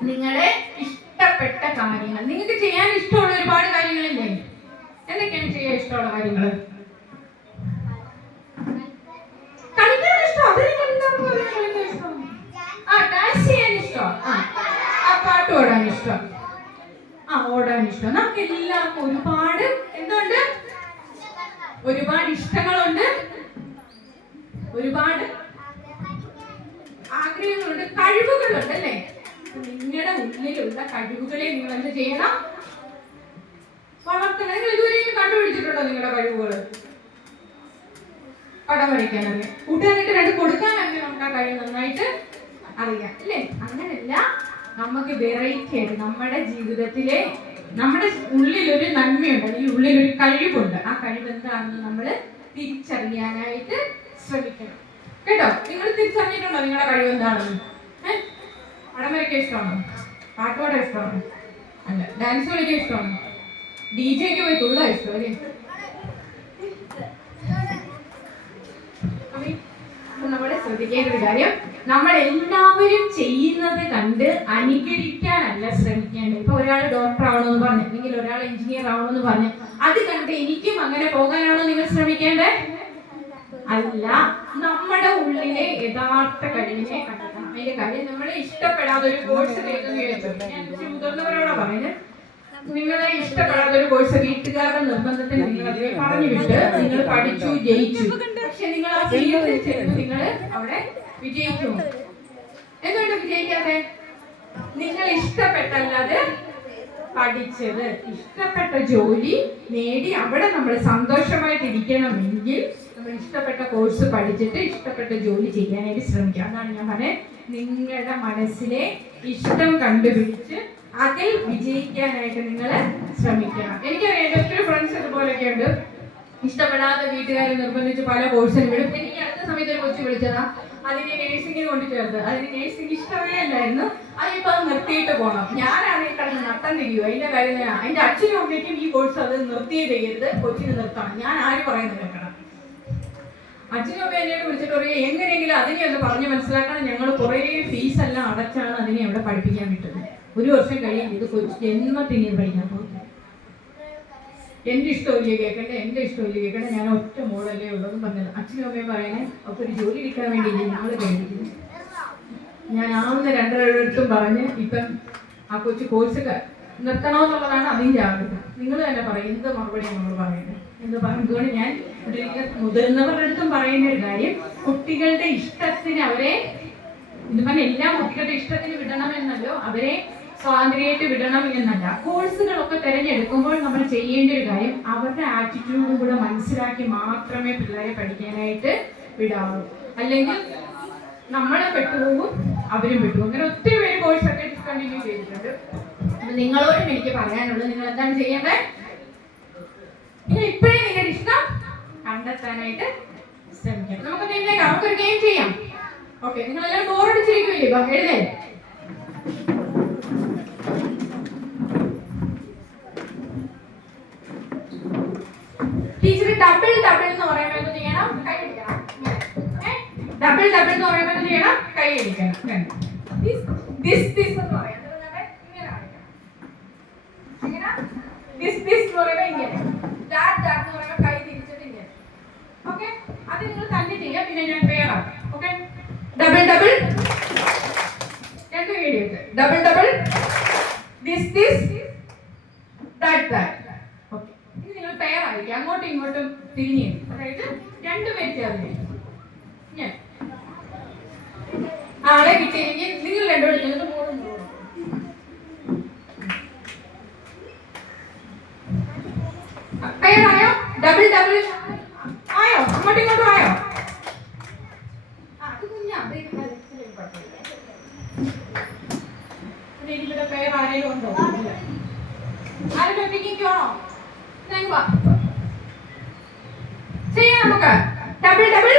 നിങ്ങളെ ഇഷ്ടപ്പെട്ട കാര്യങ്ങൾ, നിങ്ങൾക്ക് ചെയ്യാൻ ഇഷ്ടമുള്ള ഒരുപാട് കാര്യങ്ങളില്ലേ? എന്തൊക്കെയാണ് ചെയ്യാൻ ഇഷ്ടമുള്ള കാര്യങ്ങൾ? കളിക്കാൻ ഇഷ്ടം, ഡാൻസ് ചെയ്യാൻ ഇഷ്ടം, പാട്ട് ഓടാൻ ഇഷ്ടം, ഓടാൻ ഇഷ്ടം. നമുക്ക് എല്ലാവർക്കും ഒരുപാട് എന്തുണ്ട്? ഒരുപാട് ഇഷ്ടങ്ങളുണ്ട്, ഒരുപാട് ആഗ്രഹങ്ങളുണ്ട്, കഴിവുകളുണ്ട് അല്ലേ? നിങ്ങളുടെ ഉള്ളിലുള്ള കഴിവുകളെ നിങ്ങൾ എന്ത് ചെയ്യണം? വളർത്തണം. നിങ്ങൾ ഇതുവരെയും കണ്ടുപിടിച്ചിട്ടുണ്ടോ നിങ്ങളുടെ കഴിവുകൾ? പടം വരയ്ക്കാൻ അറിയാം, കൂട്ടുകാരായിട്ട് 2 കൊടുക്കാനറിയാം, നമുക്ക് ആ കഴിവ് നന്നായിട്ട് അറിയാം അല്ലേ? അങ്ങനെയല്ല, നമുക്ക് വെറൈറ്റി ആയിട്ട് നമ്മുടെ ജീവിതത്തിലെ നമ്മുടെ ഉള്ളിലൊരു നന്മയുണ്ട്, അല്ലെങ്കിൽ ഉള്ളിലൊരു കഴിവുണ്ട്. ആ കഴിവ് എന്താണെന്ന് നമ്മൾ തിരിച്ചറിയാനായിട്ട് ശ്രമിക്കണം കേട്ടോ. നിങ്ങൾ തിരിച്ചറിഞ്ഞിട്ടുണ്ടോ നിങ്ങളുടെ കഴിവ് എന്താണെന്ന്? പടം വരയ്ക്കാൻ ഇഷ്ടമാണോ? പാട്ട് പാടാൻ ഇഷ്ടമാണോ? അല്ല. ഡാൻസ് കളിക്കാൻ ഇഷ്ടമാണോ? DJക്ക് പോയി തുള്ളാൻ ഇഷ്ടം അല്ലേ? നമ്മളെ ശ്രദ്ധിക്കേണ്ട ഒരു കാര്യം, നമ്മളെല്ലാവരും ചെയ്യുന്നത് കണ്ട് അനുകരിക്കാനല്ല ശ്രമിക്കേണ്ടത്. ഇപ്പൊ ഒരാൾ ഡോക്ടർ ആവണമെന്ന് പറഞ്ഞു, അല്ലെങ്കിൽ ഒരാൾ എഞ്ചിനീയർ ആവണമെന്ന് പറഞ്ഞു, അത് കണ്ട് എനിക്കും അങ്ങനെ പോകാനാണോ നിങ്ങൾ ശ്രമിക്കേണ്ടത്? അല്ല. നമ്മുടെ ഉള്ളിലെ യഥാർത്ഥ കഴിവിനെ കണ്ടെത്തണം. അതിന്റെ കാര്യം നമ്മളെ ഇഷ്ടപ്പെടാതെ ഒരു കോഴ്സ് മുതിർന്നവരോടാ പറയുന്നത്. നിങ്ങളെ ഇഷ്ടപ്പെടാത്ത ഒരു കോഴ്സ് വീട്ടുകാരുടെ നിർബന്ധത്തിന് നിങ്ങളെ പറഞ്ഞു വിട്ട് നിങ്ങൾ പഠിച്ചു ജയിച്ചു, പക്ഷെ നിങ്ങൾ ആ ഫീൽഡിൽ ചെല്ലുമ്പോൾ നിങ്ങൾ അവിടെ വിജയിക്കും. എന്തുകൊണ്ട് വിജയിക്കാതെ? നിങ്ങൾ ഇഷ്ടപ്പെട്ടല്ലത് പഠിച്ചത്. ഇഷ്ടപ്പെട്ട ജോലി നേടി അവിടെ നമ്മൾ സന്തോഷമായിട്ട് ഇരിക്കണമെങ്കിൽ നമ്മൾ ഇഷ്ടപ്പെട്ട കോഴ്സ് പഠിച്ചിട്ട് ഇഷ്ടപ്പെട്ട ജോലി ചെയ്യാനായിട്ട് ശ്രമിക്കുക. അതാണ് ഞാൻ പറഞ്ഞത്, നിങ്ങളുടെ മനസ്സിലെ ഇഷ്ടം കണ്ടുപിടിച്ച് അതിൽ വിജയിക്കാനായിട്ട് നിങ്ങൾ ശ്രമിക്കണം. എനിക്കറിയാം എൻ്റെ ഒത്തിരി ഫ്രണ്ട്സ് ഇതുപോലെയൊക്കെ ഉണ്ട്, ഇഷ്ടപ്പെടാതെ വീട്ടുകാരെ നിർബന്ധിച്ച് പല കോഴ്സിനും വിടും. എനിക്ക് അടുത്ത സമയത്ത് ഒരു കൊച്ചു വിളിച്ചതാ, അതിന് നേഴ്സിംഗിന് കൊണ്ട് ചേർത്ത്. അതിന് നേഴ്സിംഗ് ഇഷ്ടമേ അല്ലായിരുന്നു, അതിപ്പോൾ അത് നിർത്തിയിട്ട് പോകണം. ഞാനാണെങ്കിൽ കിടന്ന് നട്ടം തിരിയുമോ അതിൻ്റെ കാര്യം. എൻ്റെ അച്ഛനും അമ്മയ്ക്കും ഈ കോഴ്സ് അത് നിർത്തിയേ ചെയ്യരുത്, കൊച്ചിന് നിർത്തണം. ഞാൻ ആര് പറയുന്നത് കേൾക്കണം. അച്ഛനും അമ്മ എന്നോട് വിളിച്ചിട്ട് പറയും എങ്ങനെയെങ്കിലും അതിനെ ഒന്ന് പറഞ്ഞ് മനസ്സിലാക്കണം. ഞങ്ങൾ കുറേ ഫീസെല്ലാം അടച്ചാണ് അതിനെ അവിടെ പഠിപ്പിക്കാൻ വിട്ടത്. ഒരു വർഷം കഴിയും ഇത് കൊച്ചു ജന്മത്തിന് പഠിക്കാൻ പോകും. എൻ്റെ ഇഷ്ടമില്ലേ കേൾക്കണ്ടേ, എൻ്റെ ഇഷ്ടമില്ലേ കേൾക്കണ്ടേ, ഞാൻ ഒറ്റ മോളല്ലേ ഉള്ളതെന്ന് പറഞ്ഞത്. അച്ഛനും അമ്മയും പറയണേ അപ്പോൾ ഒരു ജോലി കിട്ടാൻ വേണ്ടിയില്ലേ ഞങ്ങൾ കഴിക്കുന്നത്. ഞാൻ ആവുന്ന രണ്ടുപേരുടെ പറഞ്ഞ് ഇപ്പം ആ കൊച്ചു കോഴ്സ് നിർത്തണമെന്നുള്ളതാണ് അതിൻ്റെ ആഗ്രഹം. നിങ്ങൾ തന്നെ പറയും എന്ത് മറുപടിയാണ് നമ്മൾ പറയുന്നത് എന്ന് പറഞ്ഞതുകൊണ്ട് ഞാൻ മുതിർന്നവരുടെ അടുത്തും പറയുന്ന ഒരു കാര്യം, കുട്ടികളുടെ ഇഷ്ടത്തിന് അവരെ ഇത് പറഞ്ഞ എല്ലാ കുട്ടികളുടെ ഇഷ്ടത്തിന് വിടണമെന്നല്ലോ, അവരെ സ്വാതന്ത്ര്യമായിട്ട് വിടണം എന്നല്ല. കോഴ്സുകളൊക്കെ തിരഞ്ഞെടുക്കുമ്പോൾ നമ്മൾ ചെയ്യേണ്ട ഒരു കാര്യം അവരുടെ ആറ്റിറ്റ്യൂഡും കൂടെ മനസ്സിലാക്കി മാത്രമേ പിള്ളേരെ പഠിക്കാനായിട്ട് വിടാവൂ. അല്ലെങ്കിൽ നമ്മളെ പെട്ടുപോകും, അവരും പെട്ടുപോകും. അങ്ങനെ ഒത്തിരി പേര് കോഴ്സൊക്കെ ഡിസ്കണ്ടിന്യൂ ചെയ്തിട്ടുണ്ട്. നിങ്ങളോടും എനിക്ക് പറയാനുള്ളത്, നിങ്ങൾ എന്താണ് ചെയ്യേണ്ടത്, നിങ്ങൾ ഇപ്പോഴേ നിങ്ങളുടെ ഇഷ്ടം കണ്ടെത്താനായിട്ട് ശ്രമിക്കണം. നമുക്കൊരു ഗെയിം ചെയ്യാം. ഓക്കെ, നിങ്ങളെല്ലാം ബോറടിച്ചിരിക്കുമല്ലേ? എഴുതേ ടീച്ചർ ഡബിൾ ഡബിൾ എന്ന് പറയുമ്പോൾ എന്ത് ചെയ്യണം? കൈ അടിക്കണം. ഡബിൾ ഡബിൾ എന്ന് പറയുമ്പോൾ എന്ത് ചെയ്യണം? കൈ അടിക്കണം. ദിസ് എന്ന് പറയാം. ദിസ് എന്ന് പറയുമ്പോൾ ഇങ്ങനെ, ദാറ്റ് എന്ന് പറയുമ്പോൾ കൈ തിരിച്ചിട്ട് ഇങ്ങനെ. ഓക്കെ, അത് നിങ്ങൾ തന്നെ ചെയ്യാം. പിന്നെ ഞാൻ പേരാക്കാം. ഓക്കെ, ഡബിൾ ഡബിൾ, രണ്ട് video double double, this that. Okay, ഇനി നിങ്ങൾ പേരായിരിക്കും, അങ്ങോട്ടും ഇങ്ങോട്ടും തിരിഞ്ഞു. അതായത് രണ്ടുപേർ ചേർന്ന് ഞാൻ ആളെ കിട്ടിയെങ്കിൽ നിങ്ങൾ രണ്ടുപേരും മോളും പേരായോ? ഡബിൾ ഡബിൾ ആയോ? അങ്ങോട്ടും ഇങ്ങോട്ടും ആയോ? അത് കുഞ്ഞാ ഇവിടെ പേര് ആരെങ്കിലും ഉണ്ടോ? ആരുടെ ഒപ്പിക്കോ? ചെയ്യാം നമുക്ക്. Double double,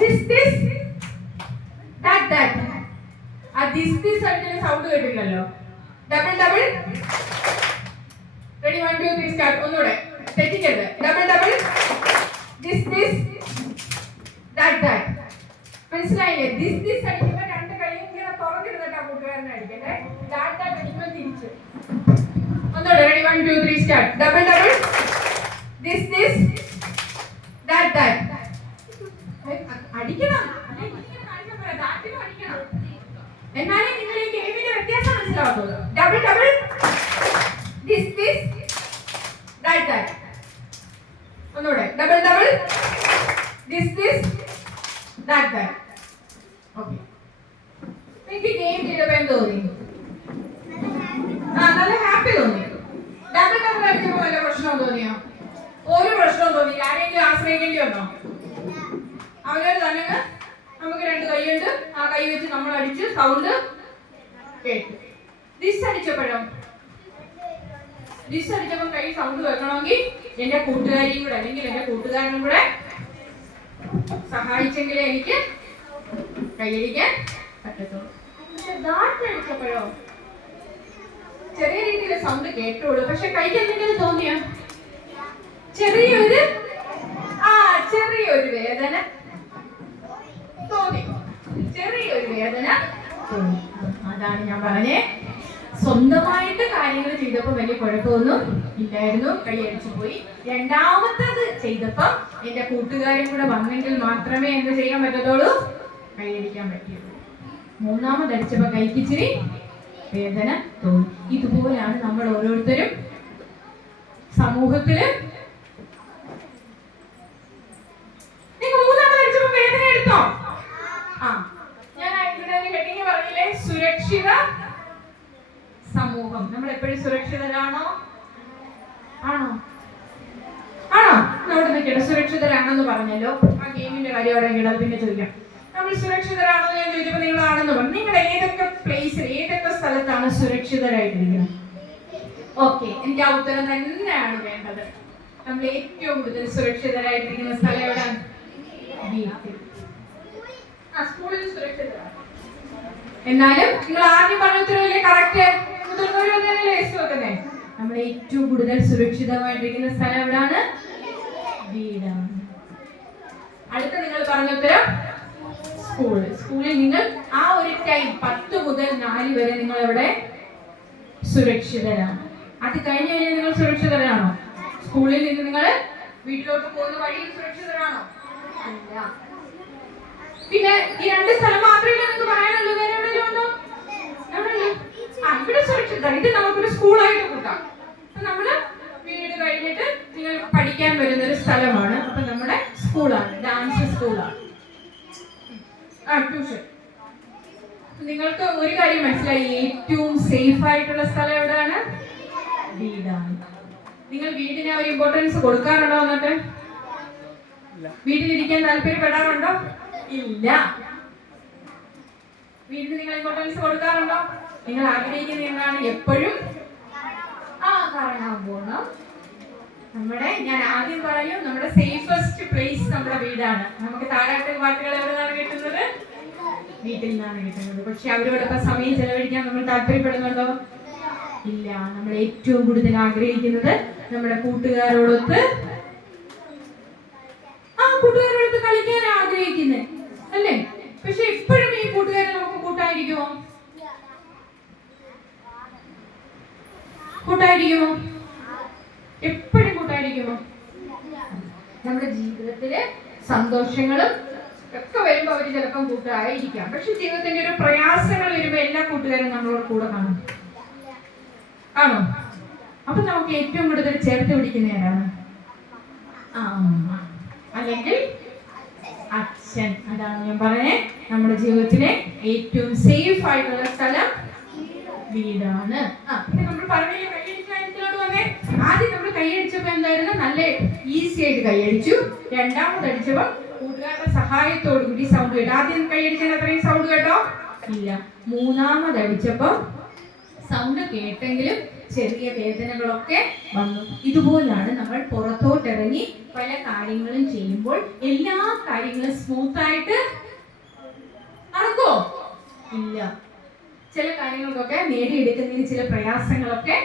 this that. ആ ദിസ് അടിക്കുന്ന സൗണ്ട് കേട്ടില്ലല്ലോ. Double double, ready 1 2 3 start. ഒന്നുകൂടെ തെറ്റിക്കരുത്. Double double, this that. മനസ്സിലായില്ലേ? ദിസ് അടിക്കുമ്പോൾ രണ്ട് കൈയും ഇങ്ങനെ തുറന്നിരുന്നിട്ടാ കൂട്ടുകാരനെ അടിക്കട്ടെ. ദാറ്റ് അടിക്കുമ്പോൾ തിരിച്ച്. ഒന്നുകൂടെ ready 1 2 3 start. Double double, this that. അടിക്കണം, അടിക്കണം. എന്നാലേ നിങ്ങൾ ഈ ഗെയിമിന്റെ വ്യത്യാസം മനസ്സിലാവത്തുള്ളൂ. Double double, this that. ഒന്നുകൂടെ double double, this that. Okay, എനിക്ക് ഗെയിം ചെയ്തപ്പോൾ എന്ത് തോന്നി? നല്ല ഹാപ്പി തോന്നി. ഡബിൾ ഡബിൾ അടിച്ചപ്പോൾ വല്ല പ്രശ്നം തോന്നിയോ? ഒരു പ്രശ്നവും തോന്നിയില്ല. ആരെങ്കിലും ആശ്രയിക്കേണ്ടി വന്നോ? അവരോട് തന്നെ നമുക്ക് രണ്ട് കൈയുണ്ട്, ആ കൈ വെച്ച് നമ്മൾ അടിച്ച് സൗണ്ട് കേട്ടു. ദിസ് അടിച്ചപ്പോൾ കൈ സൗണ്ട് വെക്കണമെങ്കിൽ എന്റെ കൂട്ടുകാരിയും കൂടെ അല്ലെങ്കിൽ എന്റെ കൂട്ടുകാരനും കൂടെ സഹായിച്ചെങ്കിലേ എനിക്ക് കൈയടിക്കാൻ പറ്റത്തുള്ളൂ. ദാറ്റ് അടിച്ചപ്പോഴോ ചെറിയ രീതിയിൽ സൗണ്ട് കേട്ടോളൂ, പക്ഷെ കൈക്ക് എന്തെങ്കിലും തോന്നിയോ? ചെറിയൊരു വേദന തോന്നി. അതാണ് ഞാൻ പറഞ്ഞേ, സ്വന്തമായിട്ട് കാര്യങ്ങൾ ചെയ്തപ്പോൾ വലിയ കുഴപ്പമൊന്നും ഇല്ലായിരുന്നു, കൈയടിച്ചു പോയി. രണ്ടാമത്തത് ചെയ്തപ്പോൾ എന്റെ കൂട്ടുകാരും കൂടെ വന്നെങ്കിൽ മാത്രമേ എന്ത് ചെയ്യാൻ പറ്റത്തുള്ളൂ, കൈയടിക്കാൻ പറ്റുള്ളൂ. മൂന്നാമത് അടിച്ചപ്പോൾ കൈക്കിച്ചിരി വേദന തോന്നി. ഇതുപോലെയാണ് നമ്മൾ ഓരോരുത്തരും സമൂഹത്തില്. നിങ്ങൾ മൂന്നാമത് അടിച്ചപ്പോൾ വേദന എടുത്തോ? ഞാൻ ഇവിടെ ഹെഡിങ് പറഞ്ഞില്ലേ, സുരക്ഷിത സമൂഹം. നമ്മൾ എപ്പോഴും സുരക്ഷിതരാണോ? ആണോ? ആണോ? അവിടെ നിൽക്കട്ടെ, സുരക്ഷിതരാണെന്ന് പറഞ്ഞല്ലോ. ആ ഗെയിമിന്റെ കാര്യം അവിടെ ഇടാം, പിന്നെ ചോദിക്കാം. നമ്മൾ സുരക്ഷിതരാണോ ഞാൻ ചോദിച്ചപ്പോൾ നിങ്ങൾ ആണെന്ന് പറഞ്ഞു. നിങ്ങൾ ഏതൊക്കെ പ്ലേസിൽ, ഏതൊക്കെ സ്ഥലത്താണ് സുരക്ഷിതരായിട്ടിരിക്കുന്നത്? ഓക്കെ, എനിക്ക് ആ ഉത്തരം തന്നെയാണ് വേണ്ടത്. നമ്മൾ ഏറ്റവും കൂടുതൽ സുരക്ഷിതരായിട്ടിരിക്കുന്ന സ്ഥലം എവിടെയാണ്? വീട്ടിൽ. സ്കൂളിൽ സുരക്ഷിതരാണ്. എന്നാലും നിങ്ങൾ ആദ്യം പറഞ്ഞ ഉത്തരവില്ലേ കറക്റ്റ്? വെക്കുന്നേ നമ്മൾ ഏറ്റവും കൂടുതൽ സുരക്ഷിതമായിട്ടിരിക്കുന്ന സ്ഥലം എവിടെയാണ്? വീടാണ്. അടുത്ത നിങ്ങൾ പറഞ്ഞ ഉത്തരം സ്കൂള്. സ്കൂളിൽ നിങ്ങൾ ആ ഒരു ടൈം 10 മുതൽ 4 വരെ നിങ്ങൾ എവിടെ സുരക്ഷിതരാണ്. അത് കഴിഞ്ഞ് കഴിഞ്ഞാൽ നിങ്ങൾ സുരക്ഷിതരാണോ? സ്കൂളിൽ നിന്ന് നിങ്ങൾ വീട്ടിലോട്ട് പോകുന്ന വഴിയിൽ സുരക്ഷിതരാണോ? അല്ല. പിന്നെ ഈ 2 സ്ഥലം മാത്രമേ നിങ്ങൾക്ക് പറയാനുള്ളൂ. വേറെ എവിടെയെങ്കിലും ഉണ്ടോ? ഇവിടെ സുരക്ഷിതരാണ്. ഇത് നമുക്കൊരു സ്കൂളായിട്ട് കൂട്ടാം. അപ്പൊ നമ്മള് വീട് കഴിഞ്ഞിട്ട് നിങ്ങൾ പഠിക്കാൻ വരുന്ന ഒരു സ്ഥലമാണ്. അപ്പൊ നമ്മുടെ സ്കൂളാണ്, ഡാൻസ് സ്കൂളാണ്. ട്യൂഷൻ. നിങ്ങൾക്ക് ഒരു കാര്യം മനസ്സിലായി, ഏറ്റവും സേഫ് ആയിട്ടുള്ള സ്ഥലം എവിടെയാണ്? വീടാണ്. നിങ്ങൾ വീടിന് ഒരു ഇമ്പോർട്ടൻസ് കൊടുക്കാറുണ്ടോ? എന്നിട്ട് വീട്ടിലിരിക്കാൻ താല്പര്യപ്പെടാറുണ്ടോ? ഇല്ല. വീട്ടിൽ നിങ്ങൾ ഇമ്പോർട്ടൻസ് കൊടുക്കാറുണ്ടോ? നിങ്ങൾ ആഗ്രഹിക്കുന്നത് എന്താണ്? എപ്പോഴും കറങ്ങാൻ പോകണം. ഞാൻ ആദ്യം പറയും, നമ്മുടെ സേഫസ്റ്റ് പ്ലേസ് നമ്മുടെ വീടാണ്. നമുക്ക് താരാട്ട് പാട്ടുകൾ എവിടെയാണ് കിട്ടുന്നത്? വീട്ടിൽ നിന്നാണ് കിട്ടുന്നത്. പക്ഷെ അവരോടൊപ്പം സമയം ചെലവഴിക്കാൻ നമ്മൾ താല്പര്യപ്പെടുന്നുണ്ടോ? ഇല്ല. നമ്മൾ ഏറ്റവും കൂടുതൽ ആഗ്രഹിക്കുന്നത് നമ്മുടെ കൂട്ടുകാരോടൊത്ത് കൂട്ടുകാരോടൊത്ത് കളിക്കാൻ ആഗ്രഹിക്കുന്നത് അല്ലേ? പക്ഷെ എപ്പോഴും ഈ കൂട്ടുകാരെ നമുക്ക് കൂട്ടായിരിക്കുമോ? കൂട്ടായിരിക്കുമോ? എപ്പോഴും കൂട്ടായിരിക്കുമോ? നമ്മുടെ ജീവിതത്തില് സന്തോഷങ്ങളും ഒക്കെ വരുമ്പോ അവര് ചിലപ്പം കൂട്ടായിരിക്കാം. പക്ഷെ ജീവിതത്തിന്റെ ഒരു പ്രയാസങ്ങൾ വരുമ്പോ എല്ലാ കൂട്ടുകാരും നമ്മളോട് കൂടെ കാണും. ആണോ? അപ്പൊ നമുക്ക് ഏറ്റവും കൂടുതൽ ചേർത്ത് പിടിക്കുന്ന ആരാണ്? അമ്മ അല്ലെങ്കിൽ അച്ഛൻ. അതാണ് ഞാൻ പറഞ്ഞേ, നമ്മുടെ ജീവിതത്തിലെ ഏറ്റവും സേഫ് ആയിട്ടുള്ള സ്ഥലം വീടാണ്. പിന്നെ നമ്മൾ പറഞ്ഞില്ലേ കൈയടിക്കാനോട് വന്നേ. ആദ്യം നമ്മൾ കൈയടിച്ചപ്പോ എന്തായിരുന്നു? നല്ല ഈസി ആയിട്ട് കൈയടിച്ചു. രണ്ടാമത് അടിച്ചപ്പോ കൂട്ടുകാരുടെ സഹായത്തോടു കൂടി സൗണ്ട് കേട്ടു. ആദ്യം കൈയടിച്ചാൽ അത്രയും സൗണ്ട് കേട്ടോ? ഇല്ല. മൂന്നാമത് അടിച്ചപ്പോ സൗണ്ട് കേട്ടെങ്കിലും ചെറിയ വേദനകളൊക്കെ വന്നു. ഇതുപോലാണ് നമ്മൾ പുറത്തോട്ടിറങ്ങി പല കാര്യങ്ങളും ചെയ്യുമ്പോൾ എല്ലാ കാര്യങ്ങളും സ്മൂത്തായിട്ട് നടക്കുമോ? ഇല്ല. ചില കാര്യങ്ങൾക്കൊക്കെ നേടിയെടുക്കുന്നതിന് ചില പ്രയാസങ്ങളൊക്കെ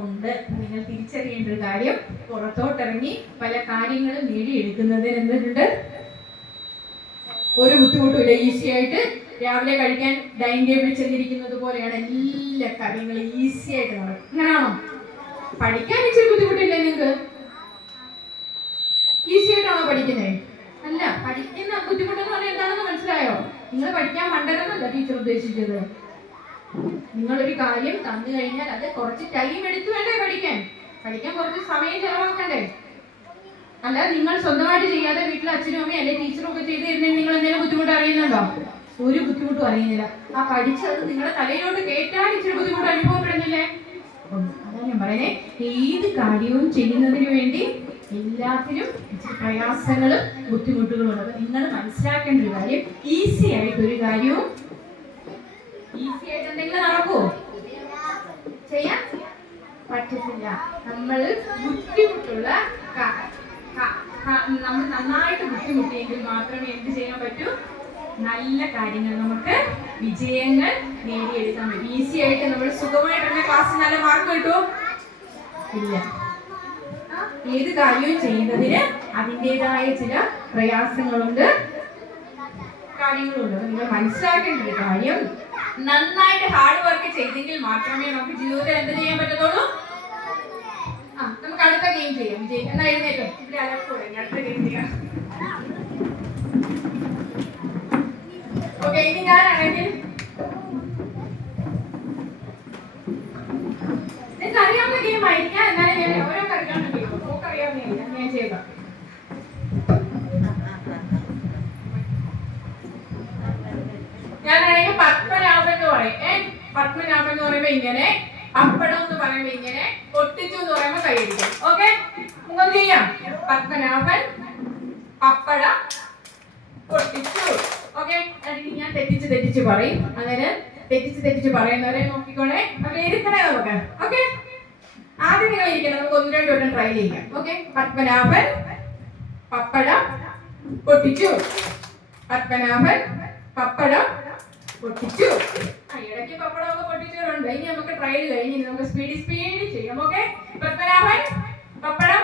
ഉണ്ട്. നിങ്ങൾ തിരിച്ചറിയേണ്ട ഒരു കാര്യം, പുറത്തോട്ടിറങ്ങി പല കാര്യങ്ങളും നേടിയെടുക്കുന്നതിന് എന്തുണ്ട്? ഒരു ബുദ്ധിമുട്ടുമില്ല. ഈസി ആയിട്ട് രാവിലെ കഴിക്കാൻ ഡൈനിങ് ടേബിളിൽ ചെന്നിരിക്കുന്നത് പോലെയാണ് എല്ലാ കാര്യങ്ങളും ഈസി ആയിട്ട് നടക്കും. അങ്ങനെയാണോ? പഠിക്കാൻ ഇച്ചിരി ബുദ്ധിമുട്ടില്ലേ നിങ്ങൾക്ക്? ഈസി ആയിട്ടാണോ പഠിക്കുന്നത്? അല്ല. പഠിക്കുന്ന ബുദ്ധിമുട്ടെന്ന് പറഞ്ഞാൽ എന്താണെന്ന് മനസ്സിലായോ? നിങ്ങൾ പഠിക്കാൻ മണ്ടരെന്നല്ല ടീച്ചർ ഉദ്ദേശിച്ചത്. നിങ്ങളൊരു കാര്യം തന്നു കഴിഞ്ഞാൽ അത് കുറച്ച് ടൈം എടുത്തു വേണ്ടേ പഠിക്കാൻ? പഠിക്കാൻ കുറച്ച് സമയം ചെലവാക്കണ്ടേ? അല്ലാതെ നിങ്ങൾ സ്വന്തമായിട്ട് ചെയ്യാതെ വീട്ടിൽ അച്ഛനും അമ്മയും അല്ലെങ്കിൽ ടീച്ചറും ഒക്കെ ചെയ്ത് തരുന്നതിന് നിങ്ങൾ എന്തെങ്കിലും ബുദ്ധിമുട്ട് അറിയുന്നുണ്ടോ? ഒരു ബുദ്ധിമുട്ടും അറിയുന്നില്ല. ആ പഠിച്ചത് നിങ്ങളുടെ തലയിലോട്ട് കേട്ടാൽ ഇച്ചിരി ബുദ്ധിമുട്ട് അനുഭവപ്പെടുന്നില്ലേ? അതാ ഞാൻ പറയുന്നേ, ഏത് കാര്യവും ചെയ്യുന്നതിന് വേണ്ടി എല്ലാത്തിനും ഇച്ചിരി പ്രയാസങ്ങളും ബുദ്ധിമുട്ടുകളും ഉണ്ട്. അപ്പൊ നിങ്ങൾ മനസ്സിലാക്കേണ്ട ഒരു കാര്യം, ഈസി ആയിട്ട് ഒരു കാര്യവും ഈസി ആയിട്ട് എന്തെങ്കിലും നടക്കുമോ? ചെയ്യാൻ പറ്റത്തില്ല. നമ്മൾ ബുദ്ധിമുട്ടുള്ള നമ്മൾ നന്നായിട്ട് ബുദ്ധിമുട്ടിയെങ്കിൽ മാത്രമേ എന്ത് ചെയ്യാൻ പറ്റൂ? നല്ല കാര്യങ്ങൾ നമുക്ക് വിജയങ്ങൾ നേടിയെടുക്കാൻ പറ്റും. ഈസി ആയിട്ട് നമ്മൾ സുഖമായിട്ട് തന്നെ ക്ലാസ്സിൽ നല്ല മാർക്ക് കിട്ടുമോ? ഇല്ല. ഏത് കാര്യവും ചെയ്യുന്നതിന് അതിൻ്റെതായ ചില പ്രയാസങ്ങളുണ്ട്, കാര്യങ്ങളുണ്ട്. നിങ്ങൾ മനസ്സിലാക്കേണ്ട ഒരു കാര്യം, നന്നായിട്ട് ഹാർഡ് വർക്ക് ചെയ്തെങ്കിൽ മാത്രമേ നമുക്ക് ജീവിതത്തിൽ എന്ത് ചെയ്യാൻ പറ്റത്തുള്ളൂ? നമുക്ക് അടുത്ത ഗെയിം ചെയ്യാം. എന്നാ എഴുന്നേറ്റോ, ഇവിടെ അലർട്ട് തുടങ്ങി. അടുത്ത ഗെയിം ചെയ്യാം. ഓക്കെ, ഇനി ഞാനാണെങ്കിൽ നിങ്ങൾക്ക് അറിയാവുന്ന ഗെയിം ആയിരിക്കാം. എന്നാലും ഞാൻ ഓരോ അറിയാവുന്ന ഗെയിം നമുക്ക് അറിയാവുന്ന ഞാൻ ചെയ്താ. ഞാനാണെങ്കിൽ പത്മനാഭൻ എന്ന് പറയും. പത്മനാഭൻ എന്ന് പറയുമ്പോ ഇങ്ങനെ, പപ്പടം എന്ന് പറയുമ്പോ ഇങ്ങനെ, പൊട്ടിച്ചു എന്ന് പറയുമ്പോ കൈയടിക്കും. ഓക്കെ, നമുക്ക് ചെയ്യാം. പത്മനാഭൻ പപ്പടം പൊട്ടിച്ചു. ഓക്കെ, ഞാൻ തെറ്റിച്ച് പറയും. അങ്ങനെ തെറ്റിച്ച് പറയുന്നവരെ നോക്കിക്കോണേ. അപ്പൊ ഇരിക്കണേ നമുക്ക്. ഓക്കെ, ആദ്യം നിങ്ങൾ ഇരിക്കണം. നമുക്ക് 1 2 വട്ടം ട്രൈ ചെയ്യാം. ഓക്കെ, പത്മനാഭൻ പപ്പടം പൊട്ടിച്ചു. പത്മനാഭൻ പപ്പടം പൊട്ടിച്ചു. ഇടയ്ക്ക് പപ്പടമൊക്കെ പൊട്ടിച്ചവരുണ്ട്. ഇനി നമുക്ക് ട്രയൽ കഴിഞ്ഞ് നമുക്ക് സ്പീഡ് ചെയ്യാം. ഓക്കെ, പത്മനാഭൻ പപ്പടം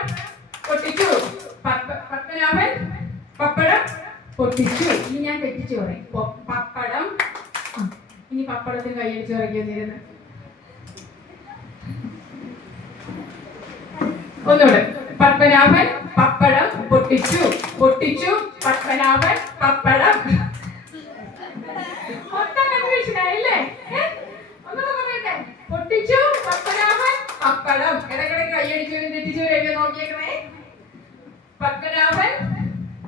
പൊട്ടിച്ചു. പത്മനാഭൻ പപ്പടം പൊട്ടിച്ചു. ഇനി ഞാൻ തെറ്റിച്ചു പറയും. പപ്പടം. ഇനി പപ്പടത്തിന് കൈയടിച്ച് പറയുകയെന്നിരുന്നു. ഒന്നുകൂടെ. പത്മനാഭൻ പപ്പടം പൊട്ടിച്ചു. പത്മനാഭൻ പപ്പടം. മൊത്തം കൺഫ്യൂഷനായില്ലേ? ഒന്നുകൂടെ പറയട്ടെ. പൊട്ടിച്ചു, പത്മനാഭൻ പപ്പടം. ഇടയ്ക്കിടയ്ക്ക് കൈയടിച്ചവരും തെറ്റിച്ചവരെയൊക്കെ നോക്കിയേക്കണേ. പത്മനാഭൻ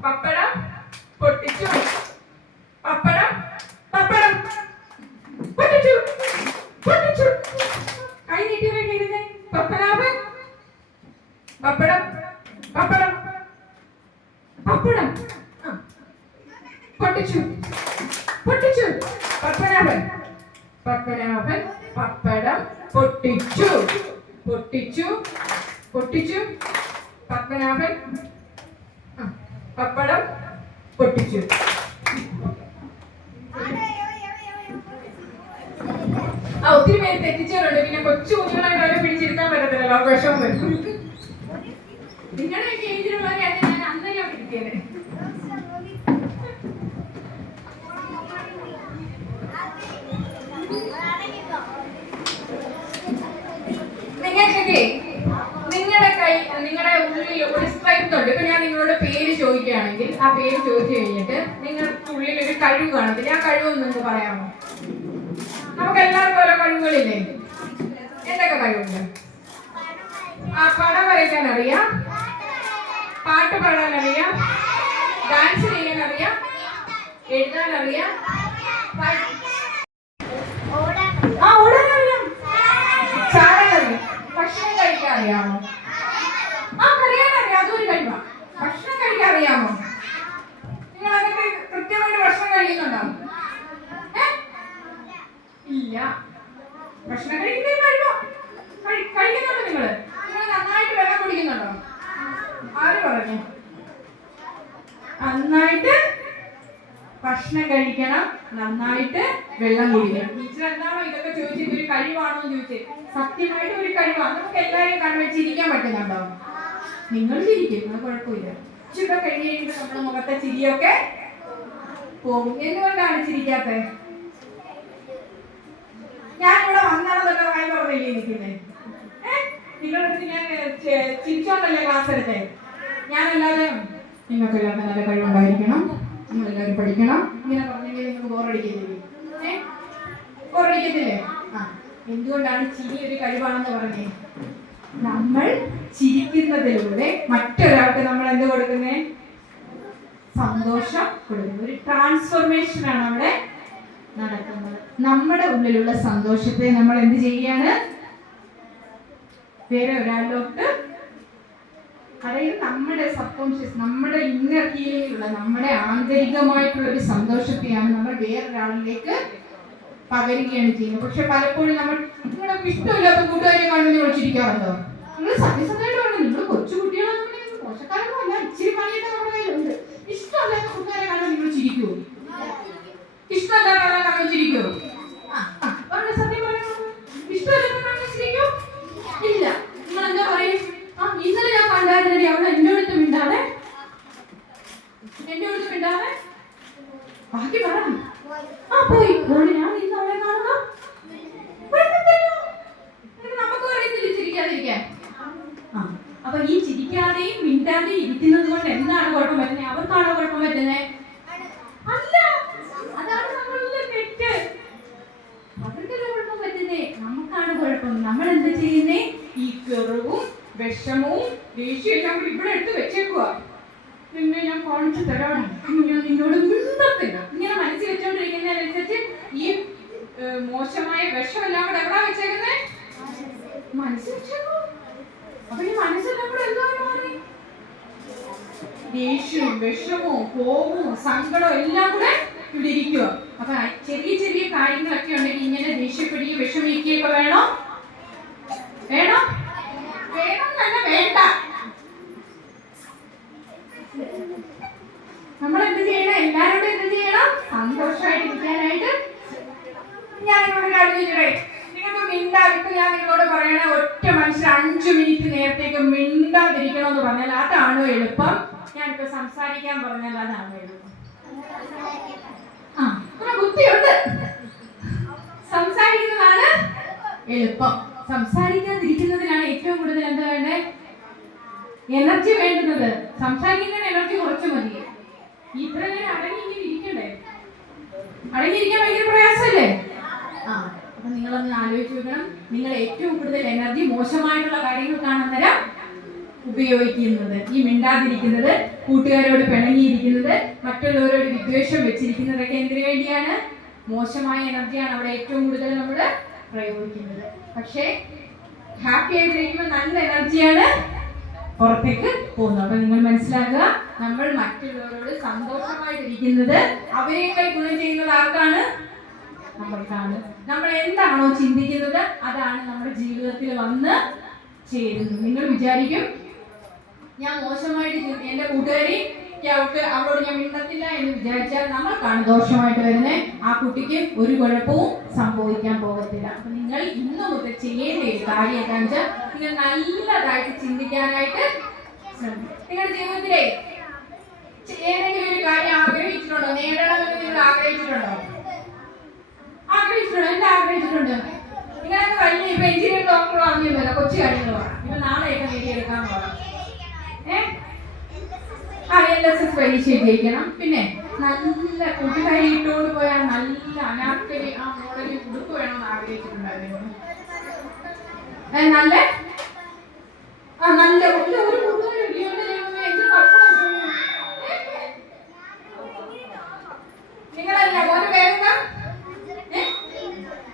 പപ്പടം പൊട്ടിച്ചു. പപ്പടം പൊട്ടിച്ചു. കൈ നീട്ടിയവരൊക്കെ ഇരുന്നേ. പത്മനാഭൻ പപ്പടം പപ്പടം പൊട്ടിച്ചു. പത്മനാഭൻ പപ്പടം പൊട്ടിച്ചു. പത്മനാഭൻ പപ്പടം പൊട്ടിച്ചു. ഒത്തിരി പേര് തെറ്റിച്ചവരുണ്ട്. പിന്നെ കൊച്ചു കുഞ്ഞുങ്ങളായിട്ട് അവരെ പിടിച്ചിരുത്താൻ പറ്റത്തില്ലല്ലോ, വിഷമം വരും. നിങ്ങളുടെയൊക്കെ ഏജിലുള്ളവരെ ഞാൻ അന്നേരം പിടിക്കേനെ. നിങ്ങൾക്കൊക്കെ നിങ്ങളുടെ ഉള്ളിൽ ഒരു സ്ട്രെങ്ത് ഉണ്ട്. ഇപ്പൊ ഞാൻ നിങ്ങളോട് പേര് ചോദിക്കുകയാണെങ്കിൽ ആ പേര് ചോദിച്ചു കഴിഞ്ഞിട്ട് നിങ്ങൾക്ക് ഉള്ളിൽ ഒരു കഴിവ് കാണത്തില്ല. ആ കഴിവ് നിങ്ങൾക്ക് പറയാമോ? നമുക്ക് എല്ലാവർക്കും ഓരോ കഴിവുകളില്ലേ? എന്തൊക്കെ കഴിവുണ്ട്? പടം വരയ്ക്കാൻ അറിയാം, പാട്ട് പാടാൻ അറിയാം, ഡാൻസ് ചെയ്യാൻ അറിയാം, എഴുതാൻ അറിയാം, ഓടാൻ അറിയാം, ചാടാൻ അറിയാം. ഭക്ഷണം കഴിക്കാൻ അറിയാമോ? കറിയാൻ അറിയാം. അതൊരു കഴിവാ. ഭക്ഷണം കഴിക്കാൻ അറിയാമോ? നിങ്ങൾ അതൊക്കെ കൃത്യമായിട്ട് ഭക്ഷണം കഴിക്കുന്നുണ്ടോ? ഇല്ല. ഭക്ഷണം കഴിക്കുന്ന കഴിവോ? കഴിക്കുന്നുണ്ടോ? നിങ്ങൾ നന്നായിട്ട് വെള്ളം കുടിക്കുന്നുണ്ടോ? ആര് പറഞ്ഞു? നന്നായിട്ട് ഭക്ഷണം കഴിക്കണം, നന്നായിട്ട് വെള്ളം കുടിക്കണം. ടീച്ചർ എന്താണോ ഇതൊക്കെ ചോദിച്ചത്? ഒരു കഴിവാണോ എന്ന് ചോദിച്ചത്. സത്യമായിട്ട് ഒരു കഴിവാണ്. നമുക്ക് എല്ലാവരും കണ്ണുവെച്ചിരിക്കാൻ പറ്റുന്നുണ്ടോ? നിങ്ങൾ ചിരിക്കും, അത് കുഴപ്പമില്ല. ഇച്ചിരി കഴിഞ്ഞ് കഴിയുമ്പോൾ നമ്മുടെ മുഖത്തെ ചിരിയൊക്കെ പോകും. എന്തുകൊണ്ടാണ് ചിരിക്കാത്തത്? ഞാനിവിടെ വന്നാണെന്നൊക്കെ വായി പറഞ്ഞില്ലേ ഇരിക്കുന്നേ? നിങ്ങളടുത്ത് ഞാൻ ചിരിച്ചോണ്ടല്ലേ ക്ലാസ് എടുത്തേ? ഞാനല്ലാതെ നിങ്ങൾക്കെല്ലാവർക്കും നല്ല കഴിവുണ്ടായിരിക്കണം, നിങ്ങളെല്ലാവരും പഠിക്കണം, ഇങ്ങനെ പറഞ്ഞെങ്കിൽ നിങ്ങൾക്ക് ബോറടിക്കത്തില്ലേ? ബോറടിക്കത്തില്ലേ? എന്തുകൊണ്ടാണ് ചിരി ഒരു കഴിവാണെന്ന് പറഞ്ഞേ? നമ്മൾ ചിരിക്കുന്നതിലൂടെ മറ്റൊരാൾക്ക് നമ്മൾ എന്ത് കൊടുക്കുന്നേ? സന്തോഷം കൊടുക്കുന്നു. ഒരു ട്രാൻസ്ഫോർമേഷനാണ് അവിടെ നടക്കുന്നത്. നമ്മുടെ ഉള്ളിലുള്ള സന്തോഷത്തെ നമ്മൾ എന്ത് ചെയ്യാണ്? വേറെ ഒരാളിലോട്ട്, അതായത് നമ്മുടെ സബ് കോൺഷ്യസ്, നമ്മുടെ ഇന്നർ ഹീലിംഗിലുള്ള, നമ്മുടെ ആന്തരികമായിട്ടുള്ള ഒരു സന്തോഷത്തെയാണ് നമ്മൾ വേറൊരാളിലേക്ക് പകരുകയാണ് ചെയ്യുന്നത്. പക്ഷെ പലപ്പോഴും നിങ്ങളുടെ ഇഷ്ടമില്ലാത്ത കൂട്ടുകാരെ കാണുമ്പോൾ നിങ്ങൾ ചിരിക്കാറുണ്ടോ? നിങ്ങൾ സത്യസന്ധമായിട്ട് പറഞ്ഞു, നിങ്ങൾ കൊച്ചു കുട്ടികളാണെന്നുണ്ടെങ്കിൽ മോശക്കാരൊന്നും അല്ല, ഇച്ചിരി പണിയൊക്കെ നമ്മുടെ കയ്യിലുണ്ട്. ഇഷ്ടമല്ലാത്ത കൂട്ടുകാരെ കാണുമ്പോൾ നിങ്ങൾ ചിരിക്കുവോ? ഇഷ്ടമല്ലാത്ത കാണുമ്പോൾ ചിരിക്കുവോ? സത്യം പറയണോ? ഇഷ്ടമല്ലാത്ത കാണുമ്പോൾ ചിരിക്കോ? ഇല്ല. നിങ്ങൾ എന്താ പറയും? ഇന്നലെ ഞാൻ കണ്ടായിരുന്നേ, അവളെ എന്റെ അടുത്ത് മിണ്ടാതെ ബാക്കി പറ. പോയി ഞാൻ ഇന്ന് അവളെ കാണുക. നമുക്ക് അറിയത്തില്ല ചിരിക്കാതിരിക്കാൻ. അപ്പൊ ഈ ചിരിക്കാതെയും മിണ്ടാതെയും ഇരിക്കുന്നത് കൊണ്ട് എന്താണ് കുഴപ്പം പറ്റുന്നത്? അവർക്കാണോ കുഴപ്പം പറ്റുന്നത്? അല്ല, അതാണ് നമ്മളുടെ തെറ്റ്. അവർക്കല്ല കുഴപ്പം പറ്റുന്നേ, നമുക്കാണ് കുഴപ്പം. നമ്മൾ എന്താ ചെയ്യുന്നേ? ഈ കെറുവും വിഷമവും ദേഷ്യവും എല്ലാം കൂടി ഇവിടെ എടുത്ത് വെച്ചേക്കുക. പിന്നെ ഞാൻ കാണിച്ചു തരാം, ഞാൻ നിന്നോട് മിണ്ടത്തില്ല. ഇങ്ങനെ മനസ്സിൽ വെച്ചോണ്ടിരിക്കുന്നതിനനുസരിച്ച് ഈ മോശമായ വിഷമെല്ലാം കൂടെ എവിടാ വെച്ചേക്കുന്നേ? മനസ്സിൽ വെച്ചേക്കോ. അപ്പൊ ഈ മനസ്സെല്ലാം കൂടെ എന്തോ മാറി? ദേഷ്യവും വിഷമവും കോപവും സങ്കടവും എല്ലാം കൂടെ ഇവിടെ ഇരിക്കുക. അപ്പൊ ചെറിയ ചെറിയ കാര്യങ്ങളൊക്കെ ഉണ്ടെങ്കിൽ ഇങ്ങനെ ദേഷ്യപ്പെടുകയും വിഷമിക്കുകയൊക്കെ വേണോ? വേണോ? വേണമെന്നല്ല, വേണ്ട. നമ്മൾ എന്ത് ചെയ്യണം? എല്ലാവരോടും എന്ത് ചെയ്യണം? സന്തോഷമായിട്ടിരിക്കാനായിട്ട്. ഞാൻ നിങ്ങളോട് കാര്യം ചോദിക്കട്ടെ, നിങ്ങൾക്ക് മിണ്ടാതിരിക്കും. ഞാൻ നിങ്ങളോട് പറയണ ഒറ്റ മനുഷ്യർ 5 മിനിറ്റ് നേരത്തേക്ക് മിണ്ടാതിരിക്കണമെന്ന് പറഞ്ഞാൽ അതാണോ എളുപ്പം? ഞാനിപ്പോ സംസാരിക്കാൻ പറഞ്ഞാൽ അതാണോ എളുപ്പം? ബുദ്ധിയുണ്ട്. സംസാരിക്കുന്നതാണ് എളുപ്പം. സംസാരിക്കാതിരിക്കുന്നതിനാണ് ഏറ്റവും കൂടുതൽ എന്താ വേണ്ടേ? എനർജി വേണ്ടുന്നത്. സംസാരിക്കുന്നതിന് എനർജി കുറച്ച് മതി. ഇവിടെ അടങ്ങിയിങ്ങനെ ഇരിക്കണ്ടേ? അടങ്ങിയിരിക്കാൻ ഭയങ്കര പ്രയാസമല്ലേ? അപ്പൊ നിങ്ങളൊന്ന് ആലോചിച്ച് നോക്കണം. നിങ്ങൾ ഏറ്റവും കൂടുതൽ എനർജി മോശമായിട്ടുള്ള കാര്യങ്ങൾക്കാണ് അന്നേരം ഉപയോഗിക്കുന്നത്. ഈ മിണ്ടാതിരിക്കുന്നത്, കൂട്ടുകാരോട് പിണങ്ങിയിരിക്കുന്നത്, മറ്റുള്ളവരോട് വിദ്വേഷം വെച്ചിരിക്കുന്നതൊക്കെ എന്തിനു വേണ്ടിയാണ്? മോശമായ എനർജിയാണ് അവിടെ ഏറ്റവും കൂടുതൽ നമ്മൾ പ്രയോഗിക്കുന്നത്. പക്ഷേ ഹാപ്പി ആയിട്ടിരിക്കുമ്പോൾ നല്ല എനർജിയാണ് പുറത്തേക്ക് പോകുന്നത്. അപ്പൊ നിങ്ങൾ മനസ്സിലാക്കുക, നമ്മൾ മറ്റുള്ളവരോട് സന്തോഷമായിട്ടിരിക്കുന്നത് അവരെക്കാൾ ഗുണം ചെയ്യുന്നത് ആർക്കാണ്? നമ്മൾക്കാണ്. നമ്മൾ എന്താണോ ചിന്തിക്കുന്നത് അതാണ് നമ്മുടെ ജീവിതത്തിൽ വന്ന് ചേരുന്നത്. നിങ്ങൾ വിചാരിക്കും ഞാൻ മോശമായിട്ട് എന്റെ കൂട്ടുകാരി അവളോട് ഞാൻ മിണ്ടത്തില്ല എന്ന് വിചാരിച്ചാൽ നമ്മൾക്കാണ് ദോഷമായിട്ട് വരുന്നത്. ആ കുട്ടിക്ക് ഒരു കുഴപ്പവും സംഭവിക്കാൻ പോകത്തില്ല. അപ്പൊ നിങ്ങൾ ഇന്ന് മുതൽ ചെയ്യേണ്ട ഒരു കാര്യം എന്താണെന്ന് വെച്ചാൽ നിങ്ങൾ നല്ലതായിട്ട് ചിന്തിക്കാനായിട്ട് ശ്രമിക്കും. നിങ്ങളുടെ ജീവിതത്തിലെ ഏതെങ്കിലും ഒരു കാര്യം ആഗ്രഹിച്ചിട്ടുണ്ടോ? നേടണമെന്ന് നിങ്ങൾ ആഗ്രഹിച്ചിട്ടുണ്ടോ? ആഗ്രഹിച്ചിട്ടുണ്ടോ? എന്താ ആഗ്രഹിച്ചിട്ടുണ്ട്? നിങ്ങളൊക്കെ വലിയ ഇപ്പൊ എഞ്ചിനീയർ ഡോക്ടർ പറഞ്ഞില്ല, കൊച്ചു കാര്യങ്ങൾ പറയാം. ഇപ്പൊ നാളെയൊക്കെ നേടിയെടുക്കാൻ പോകാം. LSS പരീക്ഷ ജയിക്കണം. പിന്നെ നല്ല കൂട്ടുകാരി ഇട്ടുകൊണ്ട് പോയാൽ നല്ല അനാർക്കലി ആ മോഡലിൽ ഉടുപ്പ് വേണമെന്ന് ആഗ്രഹിച്ചിട്ടുണ്ടായിരുന്നു. നല്ല നല്ല ഒരു നിങ്ങളല്ല ഒരു പേരെന്താ?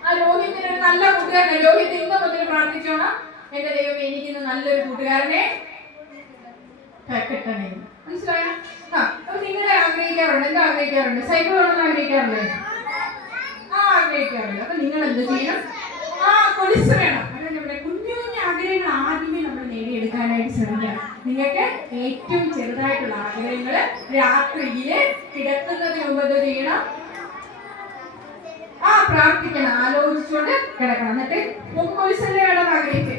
ആ രോഹിത്തിന് നല്ല കൂട്ടുകാരനെ. രോഹിത് ഇന്ന് മുതൽ പ്രാർത്ഥിച്ചോണം, എന്റെ ദൈവമേ എനിക്കിന്ന് നല്ലൊരു കൂട്ടുകാരനെ കിട്ടണേ. മനസ്സിലായോ? അപ്പൊ നിങ്ങളെ ആഗ്രഹിക്കാറുണ്ട്. എന്താ ആഗ്രഹിക്കാറുണ്ട്? സൈക്കിൾ വേണമെന്ന് ആഗ്രഹിക്കാറുണ്ട്. ആഗ്രഹിക്കാറുണ്ട്. അപ്പൊ നിങ്ങൾ എന്ത് ചെയ്യണം? കൊലുസ് വേണം. അങ്ങനെ നമ്മുടെ കുഞ്ഞു കുഞ്ഞു ആഗ്രഹങ്ങൾ ആദ്യമേ നമ്മൾ നേടിയെടുക്കാനായിട്ട് ശ്രമിക്കാം. നിങ്ങൾക്ക് ഏറ്റവും ചെറുതായിട്ടുള്ള ആഗ്രഹങ്ങൾ രാത്രിയില് കിടക്കുന്നതിന് മുമ്പ് എന്ത് ചെയ്യണം? പ്രാർത്ഥിക്കണം. ആലോചിച്ചുകൊണ്ട് കിടക്കണം. എന്നിട്ട് കൊലുസല്ലേ വേണം ആഗ്രഹിച്ച്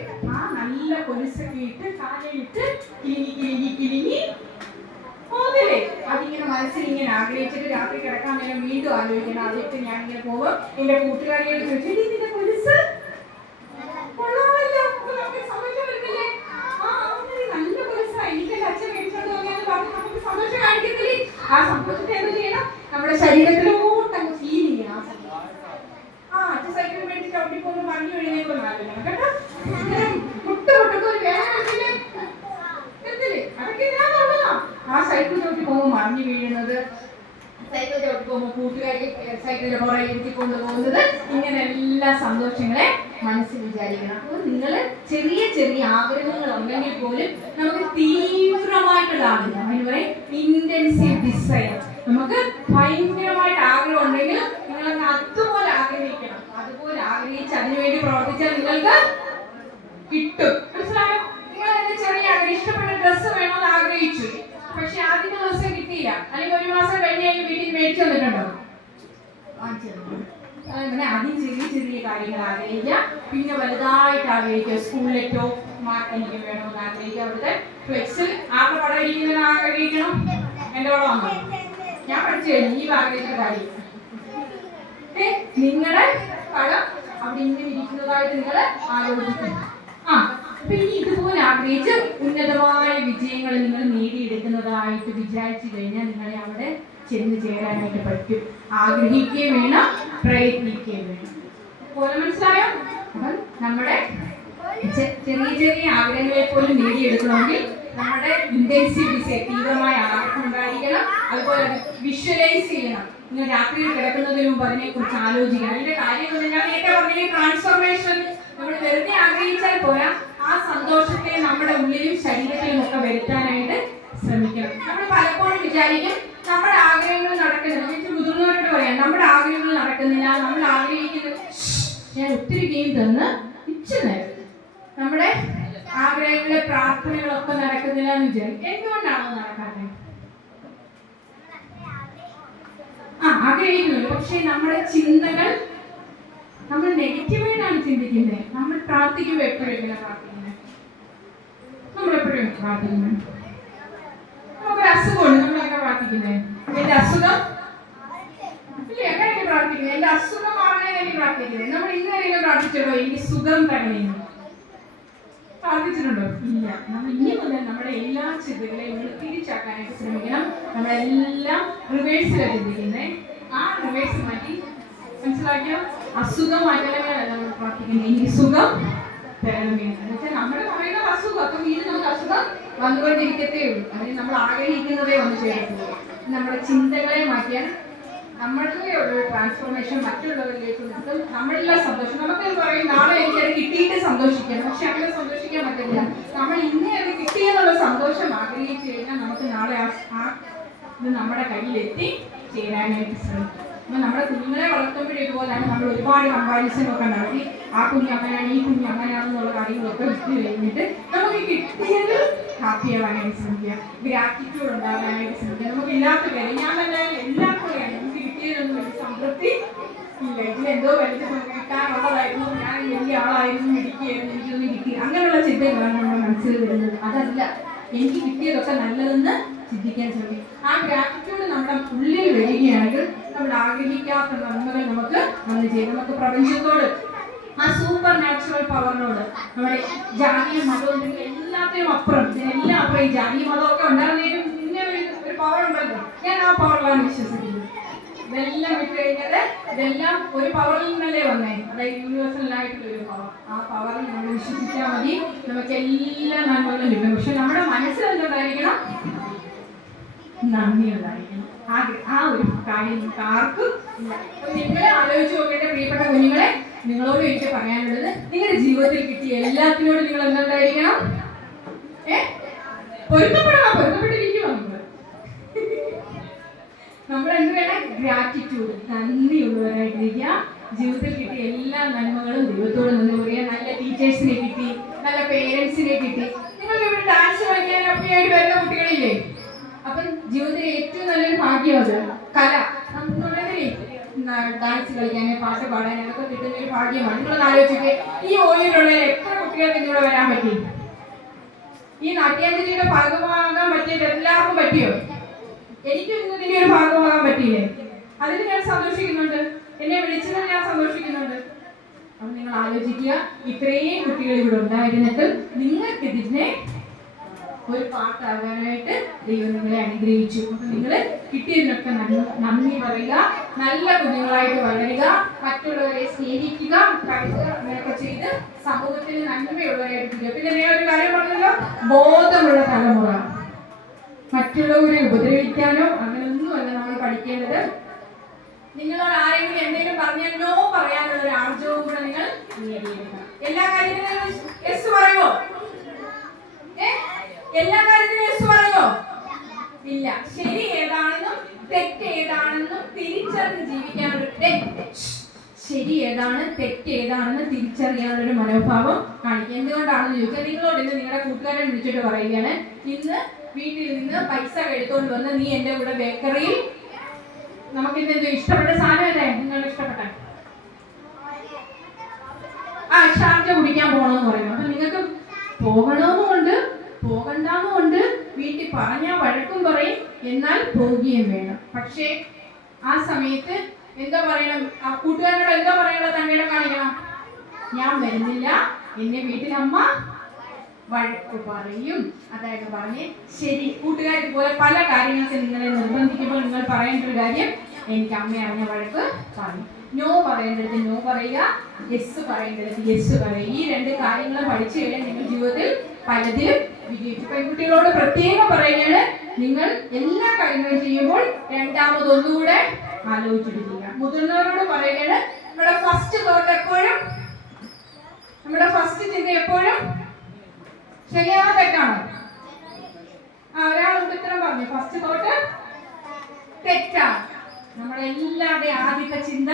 നല്ല കൊലുസൊക്കെ ഇട്ട് കാലയിലിട്ട് കിലിങ്ങി പോകില്ലേ? അതിങ്ങനെ മനസ്സിൽ ഇങ്ങനെ ആഗ്രഹിച്ചിട്ട് രാത്രി കിടക്കാൻ നേരം വീണ്ടും ആലോചിക്കണം. അതിട്ട് ഞാൻ ഇങ്ങനെ പോകും. എന്റെ കൂട്ടുകാരിയോട് ചോദിച്ചു, നിന്റെ കൊലുസ് കൊള്ളാമല്ലോ, സന്തോഷം വരുന്നില്ലേ? നല്ല കൊലുസാ, എനിക്ക് അച്ഛൻ മേടിച്ചോണ്ട് പോകാന്ന് പറഞ്ഞ് നമുക്ക് സന്തോഷം കാണിക്കത്തില്ലേ? ആ സന്തോഷത്തെ എന്ത് ചെയ്യണം? നമ്മുടെ ശരീരത്തിലോട്ട് അങ്ങ് ഫീൽ ചെയ്യണം. അച്ഛൻ സൈക്കിൾ മേടിച്ച് ചവിട്ടി പോകുമ്പോൾ മഞ്ഞു എഴുന്നേക്കൊന്നും ആലോചിക്കണം കേട്ടോ. ആ സൈക്കിൾ ചവിട്ടി പോകുമ്പോൾ മറിഞ്ഞു വീഴുന്നത്, സൈക്കിൾ ചവിട്ടി പോകുമ്പോൾ കൂട്ടുകാരി സൈക്കിളിന്റെ പുറകെ ഇരുത്തിക്കൊണ്ട് പോകുന്നത്, ഇങ്ങനെ എല്ലാ സന്തോഷങ്ങളെ മനസ്സിൽ വിചാരിക്കണം. അപ്പോൾ നിങ്ങൾ ചെറിയ ചെറിയ ആഗ്രഹങ്ങൾ ഉണ്ടെങ്കിൽ പോലും നമുക്ക് തീവ്രമായിട്ടുള്ള ആഗ്രഹം, അതിന് പറയും ഇന്റൻസീവ് ഡിസയർ. നമുക്ക് ഭയങ്കരമായിട്ട് ആഗ്രഹം ഉണ്ടെങ്കിൽ നിങ്ങളൊന്ന് അതുപോലെ ആഗ്രഹിക്കണം. അതുപോലെ ആഗ്രഹിച്ച് അതിനുവേണ്ടി പ്രവർത്തിച്ചാൽ നിങ്ങൾക്ക് കിട്ടും. മനസ്സിലായോ? നിങ്ങൾ എന്റെ ചെറിയ ആഗ്രഹം, ഇഷ്ടപ്പെട്ട ഡ്രസ്സ് വേണമെന്ന് ആഗ്രഹിച്ചു, പക്ഷെ ആദ്യത്തെ ദിവസം കിട്ടിയില്ല, അല്ലെങ്കിൽ ഒരു മാസം കഴിഞ്ഞ് വീട്ടിൽ മേടിച്ചു വന്നിട്ടുണ്ടോ? അങ്ങനെ ആദ്യം ചെറിയ ചെറിയ കാര്യങ്ങൾ ആഗ്രഹിക്കുക, പിന്നെ വലുതായിട്ട് ആഗ്രഹിക്കുക. സ്കൂളിലെ ടോപ്പ് മാർക്ക് എനിക്ക് വേണമെന്ന് ആഗ്രഹിക്കുക. അവിടുത്തെ ഫ്ലെക്സിൽ ആരുടെ പടം ഇരിക്കുന്നതിന് ആഗ്രഹിക്കണം. എന്റെ പടം വന്നു, ഞാൻ പഠിച്ചു കഴിഞ്ഞു. ഈ ആഗ്രഹിച്ച കാര്യം നിങ്ങളുടെ പടം അവിടെ ഇങ്ങനെ ഇരിക്കുന്നതായിട്ട് നിങ്ങൾ ആലോചിക്കുന്നു. അപ്പൊ ഇനി ഇതുപോലെ ആഗ്രഹിച്ച് ഉന്നതമായ വിജയങ്ങൾ നിങ്ങൾ നേടിയെടുക്കുന്നതായിട്ട് വിചാരിച്ചു കഴിഞ്ഞാൽ നിങ്ങളെ അവിടെ ചെന്ന് ചേരാനായിട്ട് പറ്റും. ആഗ്രഹിക്കുകയും വേണം, പ്രയത്നിക്കുകയും വേണം. പോലെ മനസ്സിലായോ? അപ്പം നമ്മുടെ ചെറിയ ചെറിയ ആഗ്രഹങ്ങളെ പോലും നേടിയെടുക്കണമെങ്കിൽ നമ്മുടെ ഇന്റൻസീവ് തീവ്രമായ ആർക്കും ഉണ്ടായിരിക്കണം. അതുപോലെ വിഷ്വലൈസ് ചെയ്യണം. നിങ്ങൾ രാത്രിയിൽ കിടക്കുന്നതിന് മുമ്പ് അതിനെക്കുറിച്ച് ആലോചിക്കണം. അതിന്റെ കാര്യം ഞാൻ നേരത്തെ പറഞ്ഞ ട്രാൻസ്ഫോർമേഷൻ നമ്മൾ വെറുതെ ആഗ്രഹിച്ചാൽ പോരാ, ആ സന്തോഷത്തെ നമ്മുടെ ഉള്ളിലും ശരീരത്തിലും ഒക്കെ വരുത്താനായിട്ട് ശ്രമിക്കണം. നമ്മൾ പലപ്പോഴും വിചാരിക്കും നമ്മുടെ ആഗ്രഹങ്ങൾ നടക്കുന്നില്ല. എനിക്ക് മുതിർന്നവരോട് പറയാം, നമ്മുടെ ആഗ്രഹങ്ങൾ നടക്കുന്നില്ല, നമ്മൾ ആഗ്രഹിക്കുന്നത് ഞാൻ ഒത്തിരി ഗെയിം തന്ന് ഇച്ഛനേരം നമ്മുടെ ആഗ്രഹങ്ങളെ പ്രാർത്ഥനകളൊക്കെ നടക്കുന്നില്ല എന്ന് വിചാരിക്കും. എന്തുകൊണ്ടാണോ നടക്കാത്തത്? ആഗ്രഹിക്കുന്നുണ്ട്, പക്ഷെ നമ്മുടെ ചിന്തകൾ നമ്മൾ നെഗറ്റീവായിട്ടാണ് ചിന്തിക്കുന്നത്. നമ്മൾ പ്രാർത്ഥിക്കുമ്പോൾ എപ്പോഴും എങ്ങനെ പ്രാർത്ഥിക്കുന്നത്? നമ്മളെപ്പോഴും പ്രാർത്ഥിക്കുന്നത് നമുക്കൊരു അസുഖമുണ്ട്, നമ്മളൊക്കെ പ്രാർത്ഥിക്കുന്നത് എന്റെ അസുഖം ഇല്ലേ, അങ്ങനെയൊക്കെ പ്രാർത്ഥിക്കുന്നത്. എന്റെ അസുഖം മാറണേ വേണ്ടി പ്രാർത്ഥിക്കുന്നത്. നമ്മൾ ഇന്നുവരെ പ്രാർത്ഥിച്ചല്ലോ എനിക്ക് സുഖം തരണേന്ന് പ്രാർത്ഥിച്ചിട്ടുണ്ടോ? ഇല്ല. നമ്മൾ ഇനി മുതൽ നമ്മുടെ എല്ലാ ചിന്തകളെയും തിരിച്ചാക്കാനായിട്ട് ശ്രമിക്കണം. നമ്മളെല്ലാം റിവേഴ്സിലാണ് ചിന്തിക്കുന്നത്. ആ റിവേഴ്സ് മാറ്റി മനസ്സിലാക്കിയോ? അസുഖം മാറ്റാനാണ് നമ്മൾ പ്രാർത്ഥിക്കുന്നത്. എനിക്ക് സുഖം തരണമേ എന്ന് വെച്ചാൽ നമ്മുടെ പറയുന്നത് അസുഖം. അപ്പം വീണ്ടും നമുക്ക് അസുഖം വന്നുകൊണ്ടിരിക്കത്തേ ഉള്ളൂ. അതിന് നമ്മൾ ആഗ്രഹിക്കുന്നതേ വന്നു ചേരത്തുള്ളൂ. നമ്മുടെ ചിന്തകളെ മാറ്റിയാൽ നമ്മളുടെ ഒരു ട്രാൻസ്ഫോർമേഷൻ മറ്റുള്ളവരിലേക്ക് നിർത്തും. നമ്മളെല്ലാം സന്തോഷം. നമുക്ക് പറയും നാളെ എനിക്കത് കിട്ടിയിട്ട് സന്തോഷിക്കണം, പക്ഷെ അങ്ങനെ സന്തോഷിക്കാൻ പറ്റില്ല. നമ്മൾ ഇന്നേ അത് കിട്ടിയെന്നുള്ള സന്തോഷം ആഗ്രഹിച്ചു കഴിഞ്ഞാൽ നമുക്ക് നാളെ ഇത് നമ്മുടെ കയ്യിലെത്തി ചേരാനായിട്ട് ശ്രമിക്കും. അപ്പൊ നമ്മുടെ കുഞ്ഞുങ്ങളെ വളർത്തുമ്പോഴും ഇതുപോലെയാണ്. നമ്മൾ ഒരുപാട് കമ്പാരിസൺ ഒക്കെ നടത്തി ആ കുഞ്ഞ് അങ്ങനെയാണ് ഈ കുഞ്ഞ് അങ്ങനെയാണെന്നുള്ള കാര്യങ്ങളൊക്കെ വിട്ട് കഴിഞ്ഞിട്ട് നമുക്ക് കിട്ടിയത് ഹാപ്പി ആവാനായിട്ട് ശ്രമിക്കുക, ഗ്രാറ്റിറ്റ്യൂഡ് ഉണ്ടാകാനായിട്ട് ശ്രമിക്കുക. നമുക്ക് ഇല്ലാത്ത കാര്യം ഞാൻ തന്നെ എല്ലാവർക്കും അറിയാം, നമുക്ക് കിട്ടിയതൊന്നും ഒരു സംതൃപ്തി ഇല്ല. ഇതിലെന്തോ വലുത് കിട്ടാനുള്ളതായിരുന്നു, ഞാൻ വലിയ ആളായിരുന്നു, ഇടിക്കുകയായിരുന്നു, എനിക്കൊന്നും കിട്ടി, അങ്ങനെയുള്ള ചിന്തകളാണ് നമ്മുടെ മനസ്സിൽ വരുന്നത്. അതല്ല, എനിക്ക് കിട്ടിയതൊക്കെ നല്ലതെന്ന് ചിന്തിക്കാൻ ശ്രമിക്കും. ആ ഗ്രാറ്റിറ്റ്യൂഡ് നമ്മുടെ ഉള്ളിൽ വരികയാണെങ്കിൽ നമ്മൾ ആഗ്രഹിക്കാത്ത നന്മകൾ നമുക്ക് വന്നു ചെയ്യും. നമുക്ക് പ്രപഞ്ചത്തോട് ആ സൂപ്പർ നാച്ചുറൽ പവറിനോട് നമ്മുടെ ജാതിയ മതം എല്ലാത്തിനും അപ്പുറം, ഇതിനെല്ലാം അപ്പുറം ഈ ജാതിയ മതമൊക്കെ ഉണ്ടാകുന്നതിനും പിന്നെ ഒരു പവർ ഉണ്ടല്ലോ. ഞാൻ ആ പവറിലാണ് വിശ്വസിക്കുന്നത്. ഇതെല്ലാം വിട്ട് കഴിഞ്ഞാൽ ഇതെല്ലാം ഒരു പവറിൽ നിന്നല്ലേ വന്നേ, അതായത് യൂണിവേഴ്സലായിട്ടുള്ള ഒരു പവർ. ആ പവറിൽ നമ്മൾ വിശ്വസിച്ചാൽ മതി, നമുക്ക് എല്ലാ നന്മകളും കിട്ടും. പക്ഷെ നമ്മുടെ മനസ്സിൽ എന്തുണ്ടായിരിക്കണം? നന്ദി ഉണ്ടായിരിക്കണം. ആ ഒരു കാര്യം നമുക്ക് ആർക്കും ഇല്ല. അപ്പൊ നിങ്ങളെ ആലോചിച്ച് നോക്കേണ്ട പ്രിയപ്പെട്ട കുഞ്ഞുങ്ങളെ, നിങ്ങളോട് എനിക്ക് പറയാനുള്ളത്, നിങ്ങളുടെ ജീവിതത്തിൽ കിട്ടിയ എല്ലാത്തിനോടും നിങ്ങൾ എന്തുണ്ടായിരിക്കണം? പൊരുത്തപ്പെട്ടിരിക്കണം. നമ്മൾ എന്ത് വേണം? ഗ്രാറ്റിറ്റ്യൂഡ്, നന്ദിയുള്ളവരായിട്ടിരിക്കുക. ജീവിതത്തിൽ കിട്ടിയ എല്ലാ നന്മകളും ദൈവത്തോട് നന്ദി പറയുക. നല്ല ടീച്ചേഴ്സിനെ കിട്ടി, നല്ല പേരൻസിനെ കിട്ടി. നിങ്ങൾക്ക് ഇവിടെ ഡാൻസ് കളിക്കാൻ അപ്പയായിട്ട് വരുന്ന കുട്ടികളില്ലേ? അപ്പം ജീവിതത്തിലെ ഏറ്റവും നല്ലൊരു ഭാഗ്യം അത് കല. ഡാൻസ് കളിക്കാനും പാട്ട് പാടാനും അതൊക്കെ കിട്ടുന്ന ഒരു ഭാഗ്യമാണ്. നിങ്ങളൊന്ന് ആലോചിച്ചേ, ഈ ഓയിലുള്ള എത്ര കുട്ടികൾക്ക് ഇന്നിവിടെ വരാൻ പറ്റി? ഈ നാട്യാഞ്ജലിയുടെ ഭാഗമാകാൻ പറ്റിയത് എല്ലാവർക്കും പറ്റിയോ? എനിക്കും ഇന്ന് ഇതിന്റെ ഒരു ഭാഗമാകാൻ പറ്റിയില്ലേ? അതിന് ഞാൻ സന്തോഷിക്കുന്നുണ്ട്. എന്നെ വിളിച്ചതിന് ഞാൻ സന്തോഷിക്കുന്നുണ്ട്. അപ്പൊ നിങ്ങൾ ആലോചിക്കുക, ഇത്രയും കുട്ടികൾ ഇവിടെ ഉണ്ടായിരുന്നിട്ട് നിങ്ങൾക്ക് ഇതിനെ ഒരു പാട്ടാകാനായിട്ട് ദൈവം നിങ്ങളെ അനുഗ്രഹിച്ചു. അപ്പൊ നിങ്ങൾ കിട്ടിയതിനൊക്കെ നന്ദി പറയുക, നല്ല കുഞ്ഞുങ്ങളായിട്ട് വളരുക, മറ്റുള്ളവരെ സ്നേഹിക്കുക, കഴിയുക, അങ്ങനെയൊക്കെ ചെയ്ത് സമൂഹത്തിൽ നന്മയുള്ളവരായിരിക്കുക. പിന്നെ ഞാൻ ഒരു കാര്യം പറഞ്ഞല്ലോ, ബോധമുള്ള തലമുറ. മറ്റുള്ളവരെ ഉപദ്രവിക്കാനോ അങ്ങനെയൊന്നുമല്ല നമ്മൾ പഠിക്കേണ്ടത്. നിങ്ങളോട് ആരെങ്കിലും എന്തെങ്കിലും പറഞ്ഞാൽ നോ പറയാനുള്ള ഒരു ആർജവും കൂടെ നിങ്ങൾ നേടിയെടുക്കണം. എല്ലാ കാര്യത്തിനും യെസ് പറയുമോ? എല്ലാ കാര്യത്തിനും യെസ് പറയുമോ? ഇല്ല. ശരി ഏതാണെന്നും തെറ്റ് ഏതാണെന്നും തിരിച്ചറിഞ്ഞ് ജീവിക്കാനൊരു ശരി ഏതാണ് തെറ്റ് ഏതാണെന്ന് തിരിച്ചറിയാനുള്ളൊരു മനോഭാവം കാണിക്കുക. എന്തുകൊണ്ടാണെന്ന് ചോദിച്ചാൽ, നിങ്ങളോട് ഇന്ന് നിങ്ങളുടെ കൂട്ടുകാരെ വിളിച്ചിട്ട് പറയുകയാണ്, ഇന്ന് വീട്ടിൽ നിന്ന് പൈസ എടുത്തുകൊണ്ട് വന്ന് നീ എൻ്റെ കൂടെ ബേക്കറിയിൽ നമുക്കിന്ന് എന്തോ ഇഷ്ടപ്പെട്ട സാധനം അല്ലേ നിങ്ങളുടെ ഇഷ്ടപ്പെട്ട ഷാർജ കുടിക്കാൻ പോകണമെന്ന് പറയുന്നു. അപ്പൊ നിങ്ങൾക്ക് പോകണമെന്നുമുണ്ട് പോകണ്ടെന്നുമുണ്ട്. വീട്ടിൽ പറഞ്ഞാൽ വഴക്കും പറയും, എന്നാൽ പോവുകയും വേണം. പക്ഷേ ആ സമയത്ത് എന്താ പറയണം? ആ കൂട്ടുകാരോട് എന്താ പറയണം? തങ്ങളുടെ കാണിക്കണം, ഞാൻ വരുന്നില്ല, എന്നെ വീട്ടിലമ്മ വഴക്ക് പറയും. അതായത് പറഞ്ഞ് ശരി. കൂട്ടുകാരെ പോലെ പല കാര്യങ്ങൾക്ക് നിങ്ങളെ നിർബന്ധിക്കുമ്പോൾ നിങ്ങൾ പറയേണ്ട ഒരു കാര്യം, എനിക്ക് അമ്മ അറിഞ്ഞ വഴക്ക് പറയും. നോ പറയേണ്ടടുത്ത് നോ പറയുക, യെസ് പറയേണ്ടടുത്ത് യെസ് പറയുക. ഈ രണ്ട് കാര്യങ്ങൾ പഠിച്ചു കഴിഞ്ഞാൽ നിങ്ങൾ ജീവിതത്തിൽ പലതിലും വിജയിച്ചു. പെൺകുട്ടികളോട് പ്രത്യേകം പറയുകയാണ്, നിങ്ങൾ എല്ലാ കാര്യങ്ങളും ചെയ്യുമ്പോൾ രണ്ടാമത് ഒന്നുകൂടെ ആലോചിച്ചിട്ട് ചെയ്യുക. മുതിർന്നവരോട് പറയുകയാണ്, നമ്മുടെ ഫസ്റ്റ് തോട്ട് എപ്പോഴും, നമ്മുടെ ഫസ്റ്റ് ചിന്ത എപ്പോഴും ശരിയാണോ തെറ്റാണോ? ഒരാൾ ഉത്തരം പറഞ്ഞു, ഫസ്റ്റ് തോട്ട് തെറ്റാണ്. നമ്മളെല്ലാവരുടെയും ആദ്യത്തെ ചിന്ത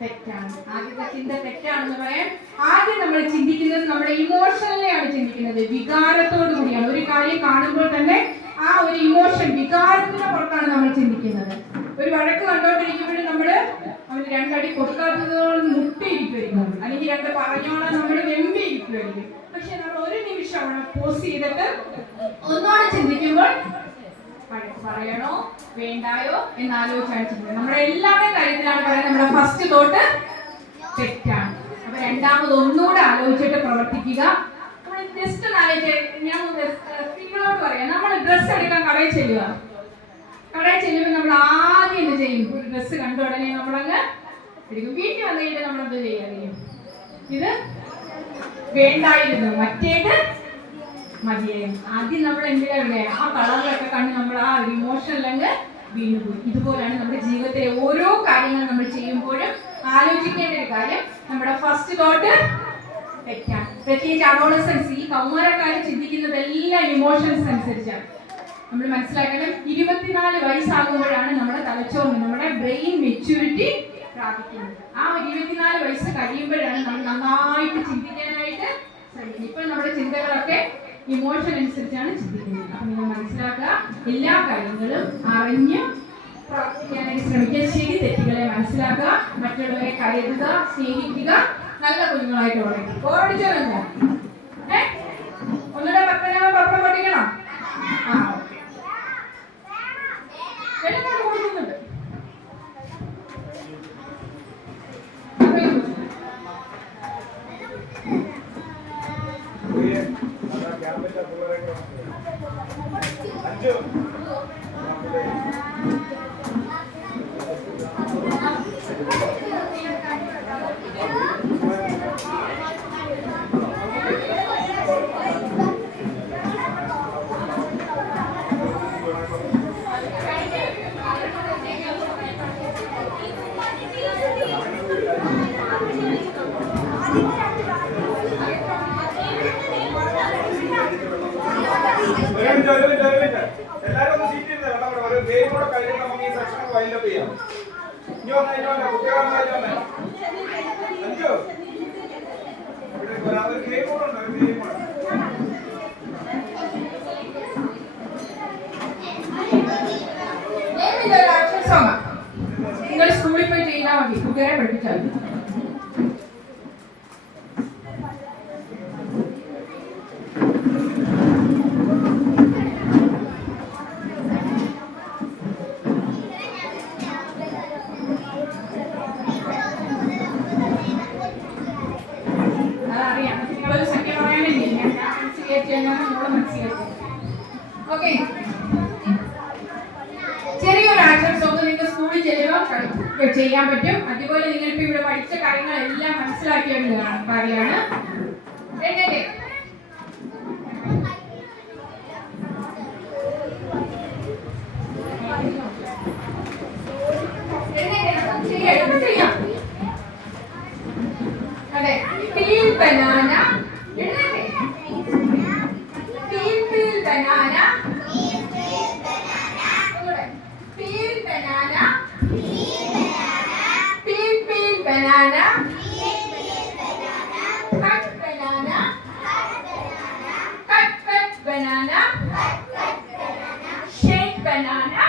തെറ്റാണ്. ആദ്യത്തെ ചിന്ത തെറ്റാണെന്ന് പറയാൻ ആദ്യം നമ്മൾ ചിന്തിക്കുന്നത് നമ്മുടെ ഇമോഷനിലെയാണ് ചിന്തിക്കുന്നത്, വികാരത്തോടു കൂടിയാണ്. ഒരു കാര്യം കാണുമ്പോൾ തന്നെ ആ ഒരു ഇമോഷൻ, വികാരത്തിന് പുറത്താണ് നമ്മൾ ചിന്തിക്കുന്നത്. ഒരു വഴക്ക് കണ്ടോണ്ടിരിക്കുമ്പോഴും നമ്മള് അവന് രണ്ടടി കൊടുക്കാത്തതോളം മുട്ടിയിരിക്കുമായിരിക്കും, അല്ലെങ്കിൽ രണ്ട് പറഞ്ഞോളം നമ്മൾ വെമ്പിയിരിക്കുമായിരിക്കും. പക്ഷെ നമ്മൾ ഒരു നിമിഷം അവിടെ പോസ് ചെയ്തിട്ട് ഒന്നോടെ ചിന്തിക്കുമ്പോൾ പറയണോ വേണ്ടായോ എന്നാലോചിച്ചാണ് ചിന്തിക്കുന്നത്. നമ്മുടെ എല്ലാവരുടെയും കാര്യത്തിലാണ് പറയുന്നത്, നമ്മുടെ ഫസ്റ്റ് തോട്ട് തെറ്റാണ്. അപ്പൊ രണ്ടാമത് ഒന്നുകൂടെ ആലോചിച്ചിട്ട് പ്രവർത്തിക്കുക. നമ്മൾ ജസ്റ്റ് ഞാൻ സ്ത്രീകളോട് പറയാം, നമ്മൾ ഡ്രസ്സ് എടുക്കാൻ കടയിൽ ചെല്ലുക. കടയിൽ ചെല്ലുമ്പോൾ നമ്മൾ ആദ്യം എന്ത് ചെയ്യും? ഒരു ഡ്രസ്സ് കണ്ട ഉടനെ നമ്മളങ്ങ് എടുക്കും. വീട്ടിൽ വന്നു കഴിഞ്ഞിട്ട് നമ്മൾ എന്ത് ചെയ്യാറിയും, ഇത് വേണ്ടായിരുന്നു, മറ്റേത് മതിയായിരുന്നു. ആദ്യം നമ്മൾ എന്തിനാ ആ കളറിലൊക്കെ കണ്ട് നമ്മൾ ആ ഒരു ഇമോഷനിലങ്ങ് വീണുപോയി. ഇതുപോലെയാണ് നമ്മുടെ ജീവിതത്തിലെ ഓരോ കാര്യങ്ങളും നമ്മൾ ചെയ്യുമ്പോഴും ആലോചിക്കേണ്ട ഒരു കാര്യം, നമ്മുടെ ഫസ്റ്റ് തോട്ട് തെറ്റാണ്. പ്രത്യേകിച്ച് അഡോളസൻസ്, ഈ കൗമാരക്കാര് ചിന്തിക്കുന്നതെല്ലാം ഇമോഷൻസ് അനുസരിച്ചാണ്. നമ്മൾ മനസ്സിലാക്കണം, 24 വയസ്സാകുമ്പോഴാണ് നമ്മുടെ തലച്ചോറിന്, നമ്മുടെ ബ്രെയിൻ മെച്യൂരിറ്റി പ്രാപിക്കുന്നത്. ആ 24 വയസ്സ് കഴിയുമ്പോഴാണ് നമ്മൾ നന്നായിട്ട് ചിന്തിക്കാനായിട്ട് ശ്രമിക്കുന്നത്. ഇപ്പോൾ നമ്മുടെ ചിന്തകളൊക്കെ ഇമോഷൻ അനുസരിച്ചാണ് ചിന്തിക്കുന്നത്. അപ്പൊ നിങ്ങൾ മനസ്സിലാക്കുക, എല്ലാ കാര്യങ്ങളും അറിഞ്ഞ് പ്രവർത്തിക്കാനായിട്ട് ശ്രമിക്കുക. ശരി തെറ്റുകളെ മനസ്സിലാക്കുക, മറ്റുള്ളവരെ കരുതുക, സ്നേഹിക്കുക, നല്ല കുഞ്ഞുങ്ങളായിട്ട് വളരുക. ഓടിച്ചോളൂ. ഒന്നുകൂടെ പപ്പടം പൊട്ടിക്കണം. എല്ലാം കൊടുക്കുന്നുണ്ട്. എല്ലാരും ഒന്ന് സീറ്റ് ഇരുന്ന് കേട്ടോ. ഒരു ഗെയിം കൂടെ കഴിഞ്ഞിട്ട് നമുക്ക് ഈ സെക്ഷൻ വൈൻഡ് അപ്പ് ചെയ്യാം. ഇനി വന്നേ കുട്ടികളായിട്ട് വന്നേ. അഞ്ചോ ഒരു ഗെയിം കൂടെ ഉണ്ട്, ഒരു ഗെയിം കൂടെ. നിങ്ങൾ സ്കൂളിൽ പോയി ചെയ്താൽ മതി, കുട്ടികളെ പഠിപ്പിച്ചാൽ മതി. ചെറിയൊരു ആക്ഷൻ സോങ് നിങ്ങൾക്ക് സ്കൂളിൽ ചെല്ലുമ്പോൾ ചെയ്യാൻ പറ്റും. അതുപോലെ നിങ്ങൾക്ക് ഇവിടെ പഠിച്ച കാര്യങ്ങളെല്ലാം മനസ്സിലാക്കിയ കാര്യമാണ്. എങ്ങനെ ചെയ്യാം? അതെ, peel banana, peel banana, peel banana, peel banana, cut banana, cut banana, shake banana,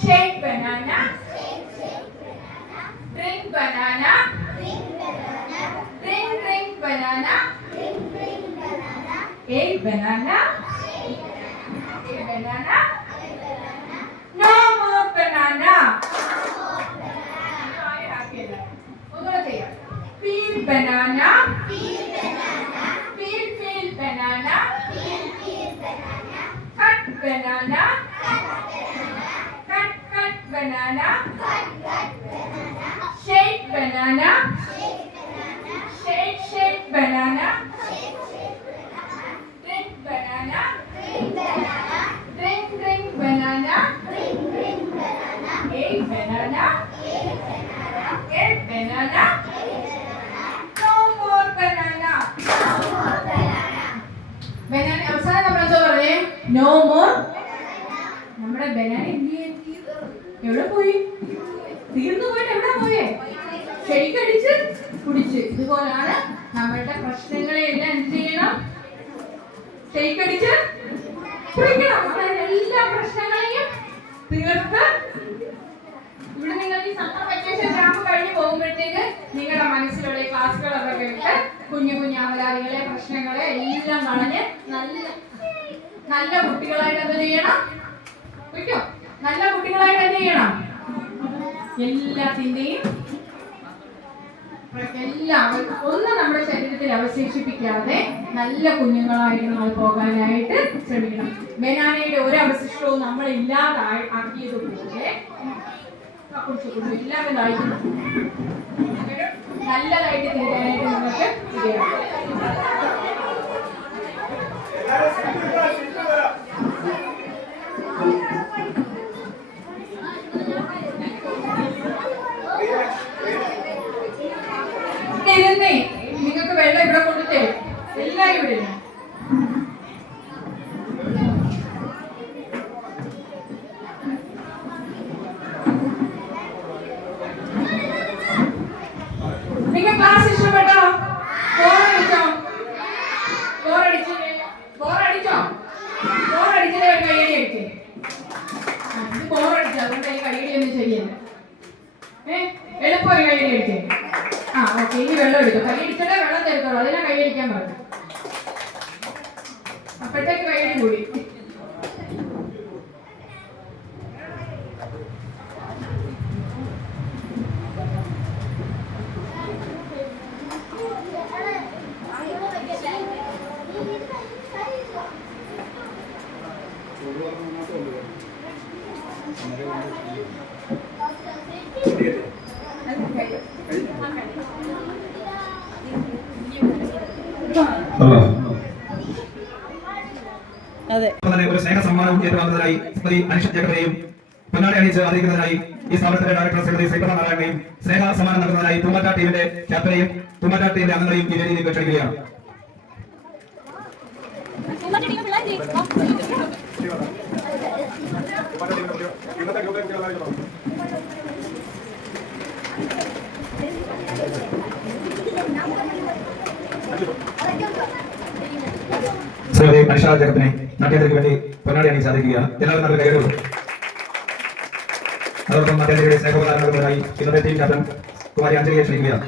shake banana, drink banana, drink banana, eight banana, no more banana. Peel banana, peel banana, cut banana, cut banana, shake banana, shake banana, no more. നമ്മുടെ ബനാന എവിടെ പോയി? തീർന്നു പോയിട്ട് എവിടെ പോയേ? ഷെയ്ക്കടിച്ച് കുടിച്ച്. ഇതുപോലാണ് നമ്മളുടെ പ്രശ്നങ്ങളെ എല്ലാം എന്ത് ചെയ്യണം? ഷെയ്ക്കടിച്ച് കുടിക്കണം. അതായത് എല്ലാ പ്രശ്നങ്ങളെയും തീർത്ത് ഇവിടെ നിങ്ങൾ ഈ സമ്മർ വെക്കേഷൻ ക്യാമ്പ് കഴിഞ്ഞ് പോകുമ്പോഴത്തേക്ക് നിങ്ങളുടെ മനസ്സിലുള്ള ക്ലാസ്സുകളൊക്കെ കേട്ട് കുഞ്ഞു കുഞ്ഞു ആമലാദികളെ പ്രശ്നങ്ങളെ എല്ലാം കളഞ്ഞ് നല്ല നല്ല കുട്ടികളായിട്ട് എന്ത് ചെയ്യണം? കേട്ടോ, നല്ല കുട്ടികളായിട്ട് എന്ത് ചെയ്യണം? എല്ലാത്തിന്റെയും എല്ലാവർക്കും ഒന്നും നമ്മുടെ ശരീരത്തിൽ അവശേഷിപ്പിക്കാതെ നല്ല കുഞ്ഞുങ്ങളായിട്ട് നമ്മൾ പോകാനായിട്ട് ശ്രമിക്കണം. ബനാനയുടെ ഒരു അവശിഷ്ടവും നമ്മൾ ഇല്ലാതാക്കിയതുപോലെ എല്ലാവരും നല്ലതായിട്ട് തീരാനായിട്ട് നിങ്ങൾക്ക് ഇടയാകും. ഇരുന്നേ, നിങ്ങൾക്ക് വെള്ളം ഇവിടെ കൊണ്ടുതരും. എല്ലാരും ഇവിടെ ഇരുന്നു. നിങ്ങൾ ക്ലാസ് ഇഷ്ടപ്പെട്ടോ? ബോറടിച്ചോ? ബോറടിച്ചത് കൈയടി അടിച്ചേ. ഇത് ബോറടിച്ചു, അതുകൊണ്ട് ഈ കൈയടി ഒന്നും ശരിയല്ല. എളുപ്പമായി കൈയടി അടിച്ചേ. ആ ഓക്കെ, ഇനി വെള്ളം എടുക്കും. കൈയടിച്ചാലേ വെള്ളം തരുത്തുള്ളൂ, അതിനാ കൈയടിക്കാൻ പറഞ്ഞു. അപ്പോഴത്തേക്ക് കൈയടി കൂടി. ഒരു സ്നേഹ സമ്മാനം ഏറ്റുവാങ്ങുന്നതിനായി ശ്രീമതി അനിഷ ജേക്കബിനെയും പൊന്നാടി അണിയിച്ച് അറിയിക്കുന്നതിനായി ഈ സ്ഥാപനത്തിന്റെ ഡയറക്ടർ ശ്രീമതി ശ്രീപ്രഭ നാരായണനെയും സ്നേഹ സമ്മാനം നൽകുന്നതിനായി തുമ്മറ്റ ടീമിന്റെ ക്യാപ്റ്റനെയും തുമ്മറ്റ ടീമിന്റെ അംഗങ്ങളെയും ഈ വേദിയിലേക്ക് ക്ഷണിക്കുകയാണ്. ശ്രീമതി അനിഷ ജേക്കബിനെ നാട്യത്തിലേക്ക് വേണ്ടി പൊന്നാടി അണിയിച്ച് അറിയിക്കുകയാണ്. എല്ലാവരും നല്ല കൈകൾ കൊടുക്കും. അതോടൊപ്പം നാട്യത്തിലെ സ്നേഹോപകാരം നൽകുന്നതിനായി ഇന്നത്തെ ടീം ക്യാപ്റ്റൻ കുമാരി അഞ്ജലിയെ ക്ഷണിക്കുകയാണ്.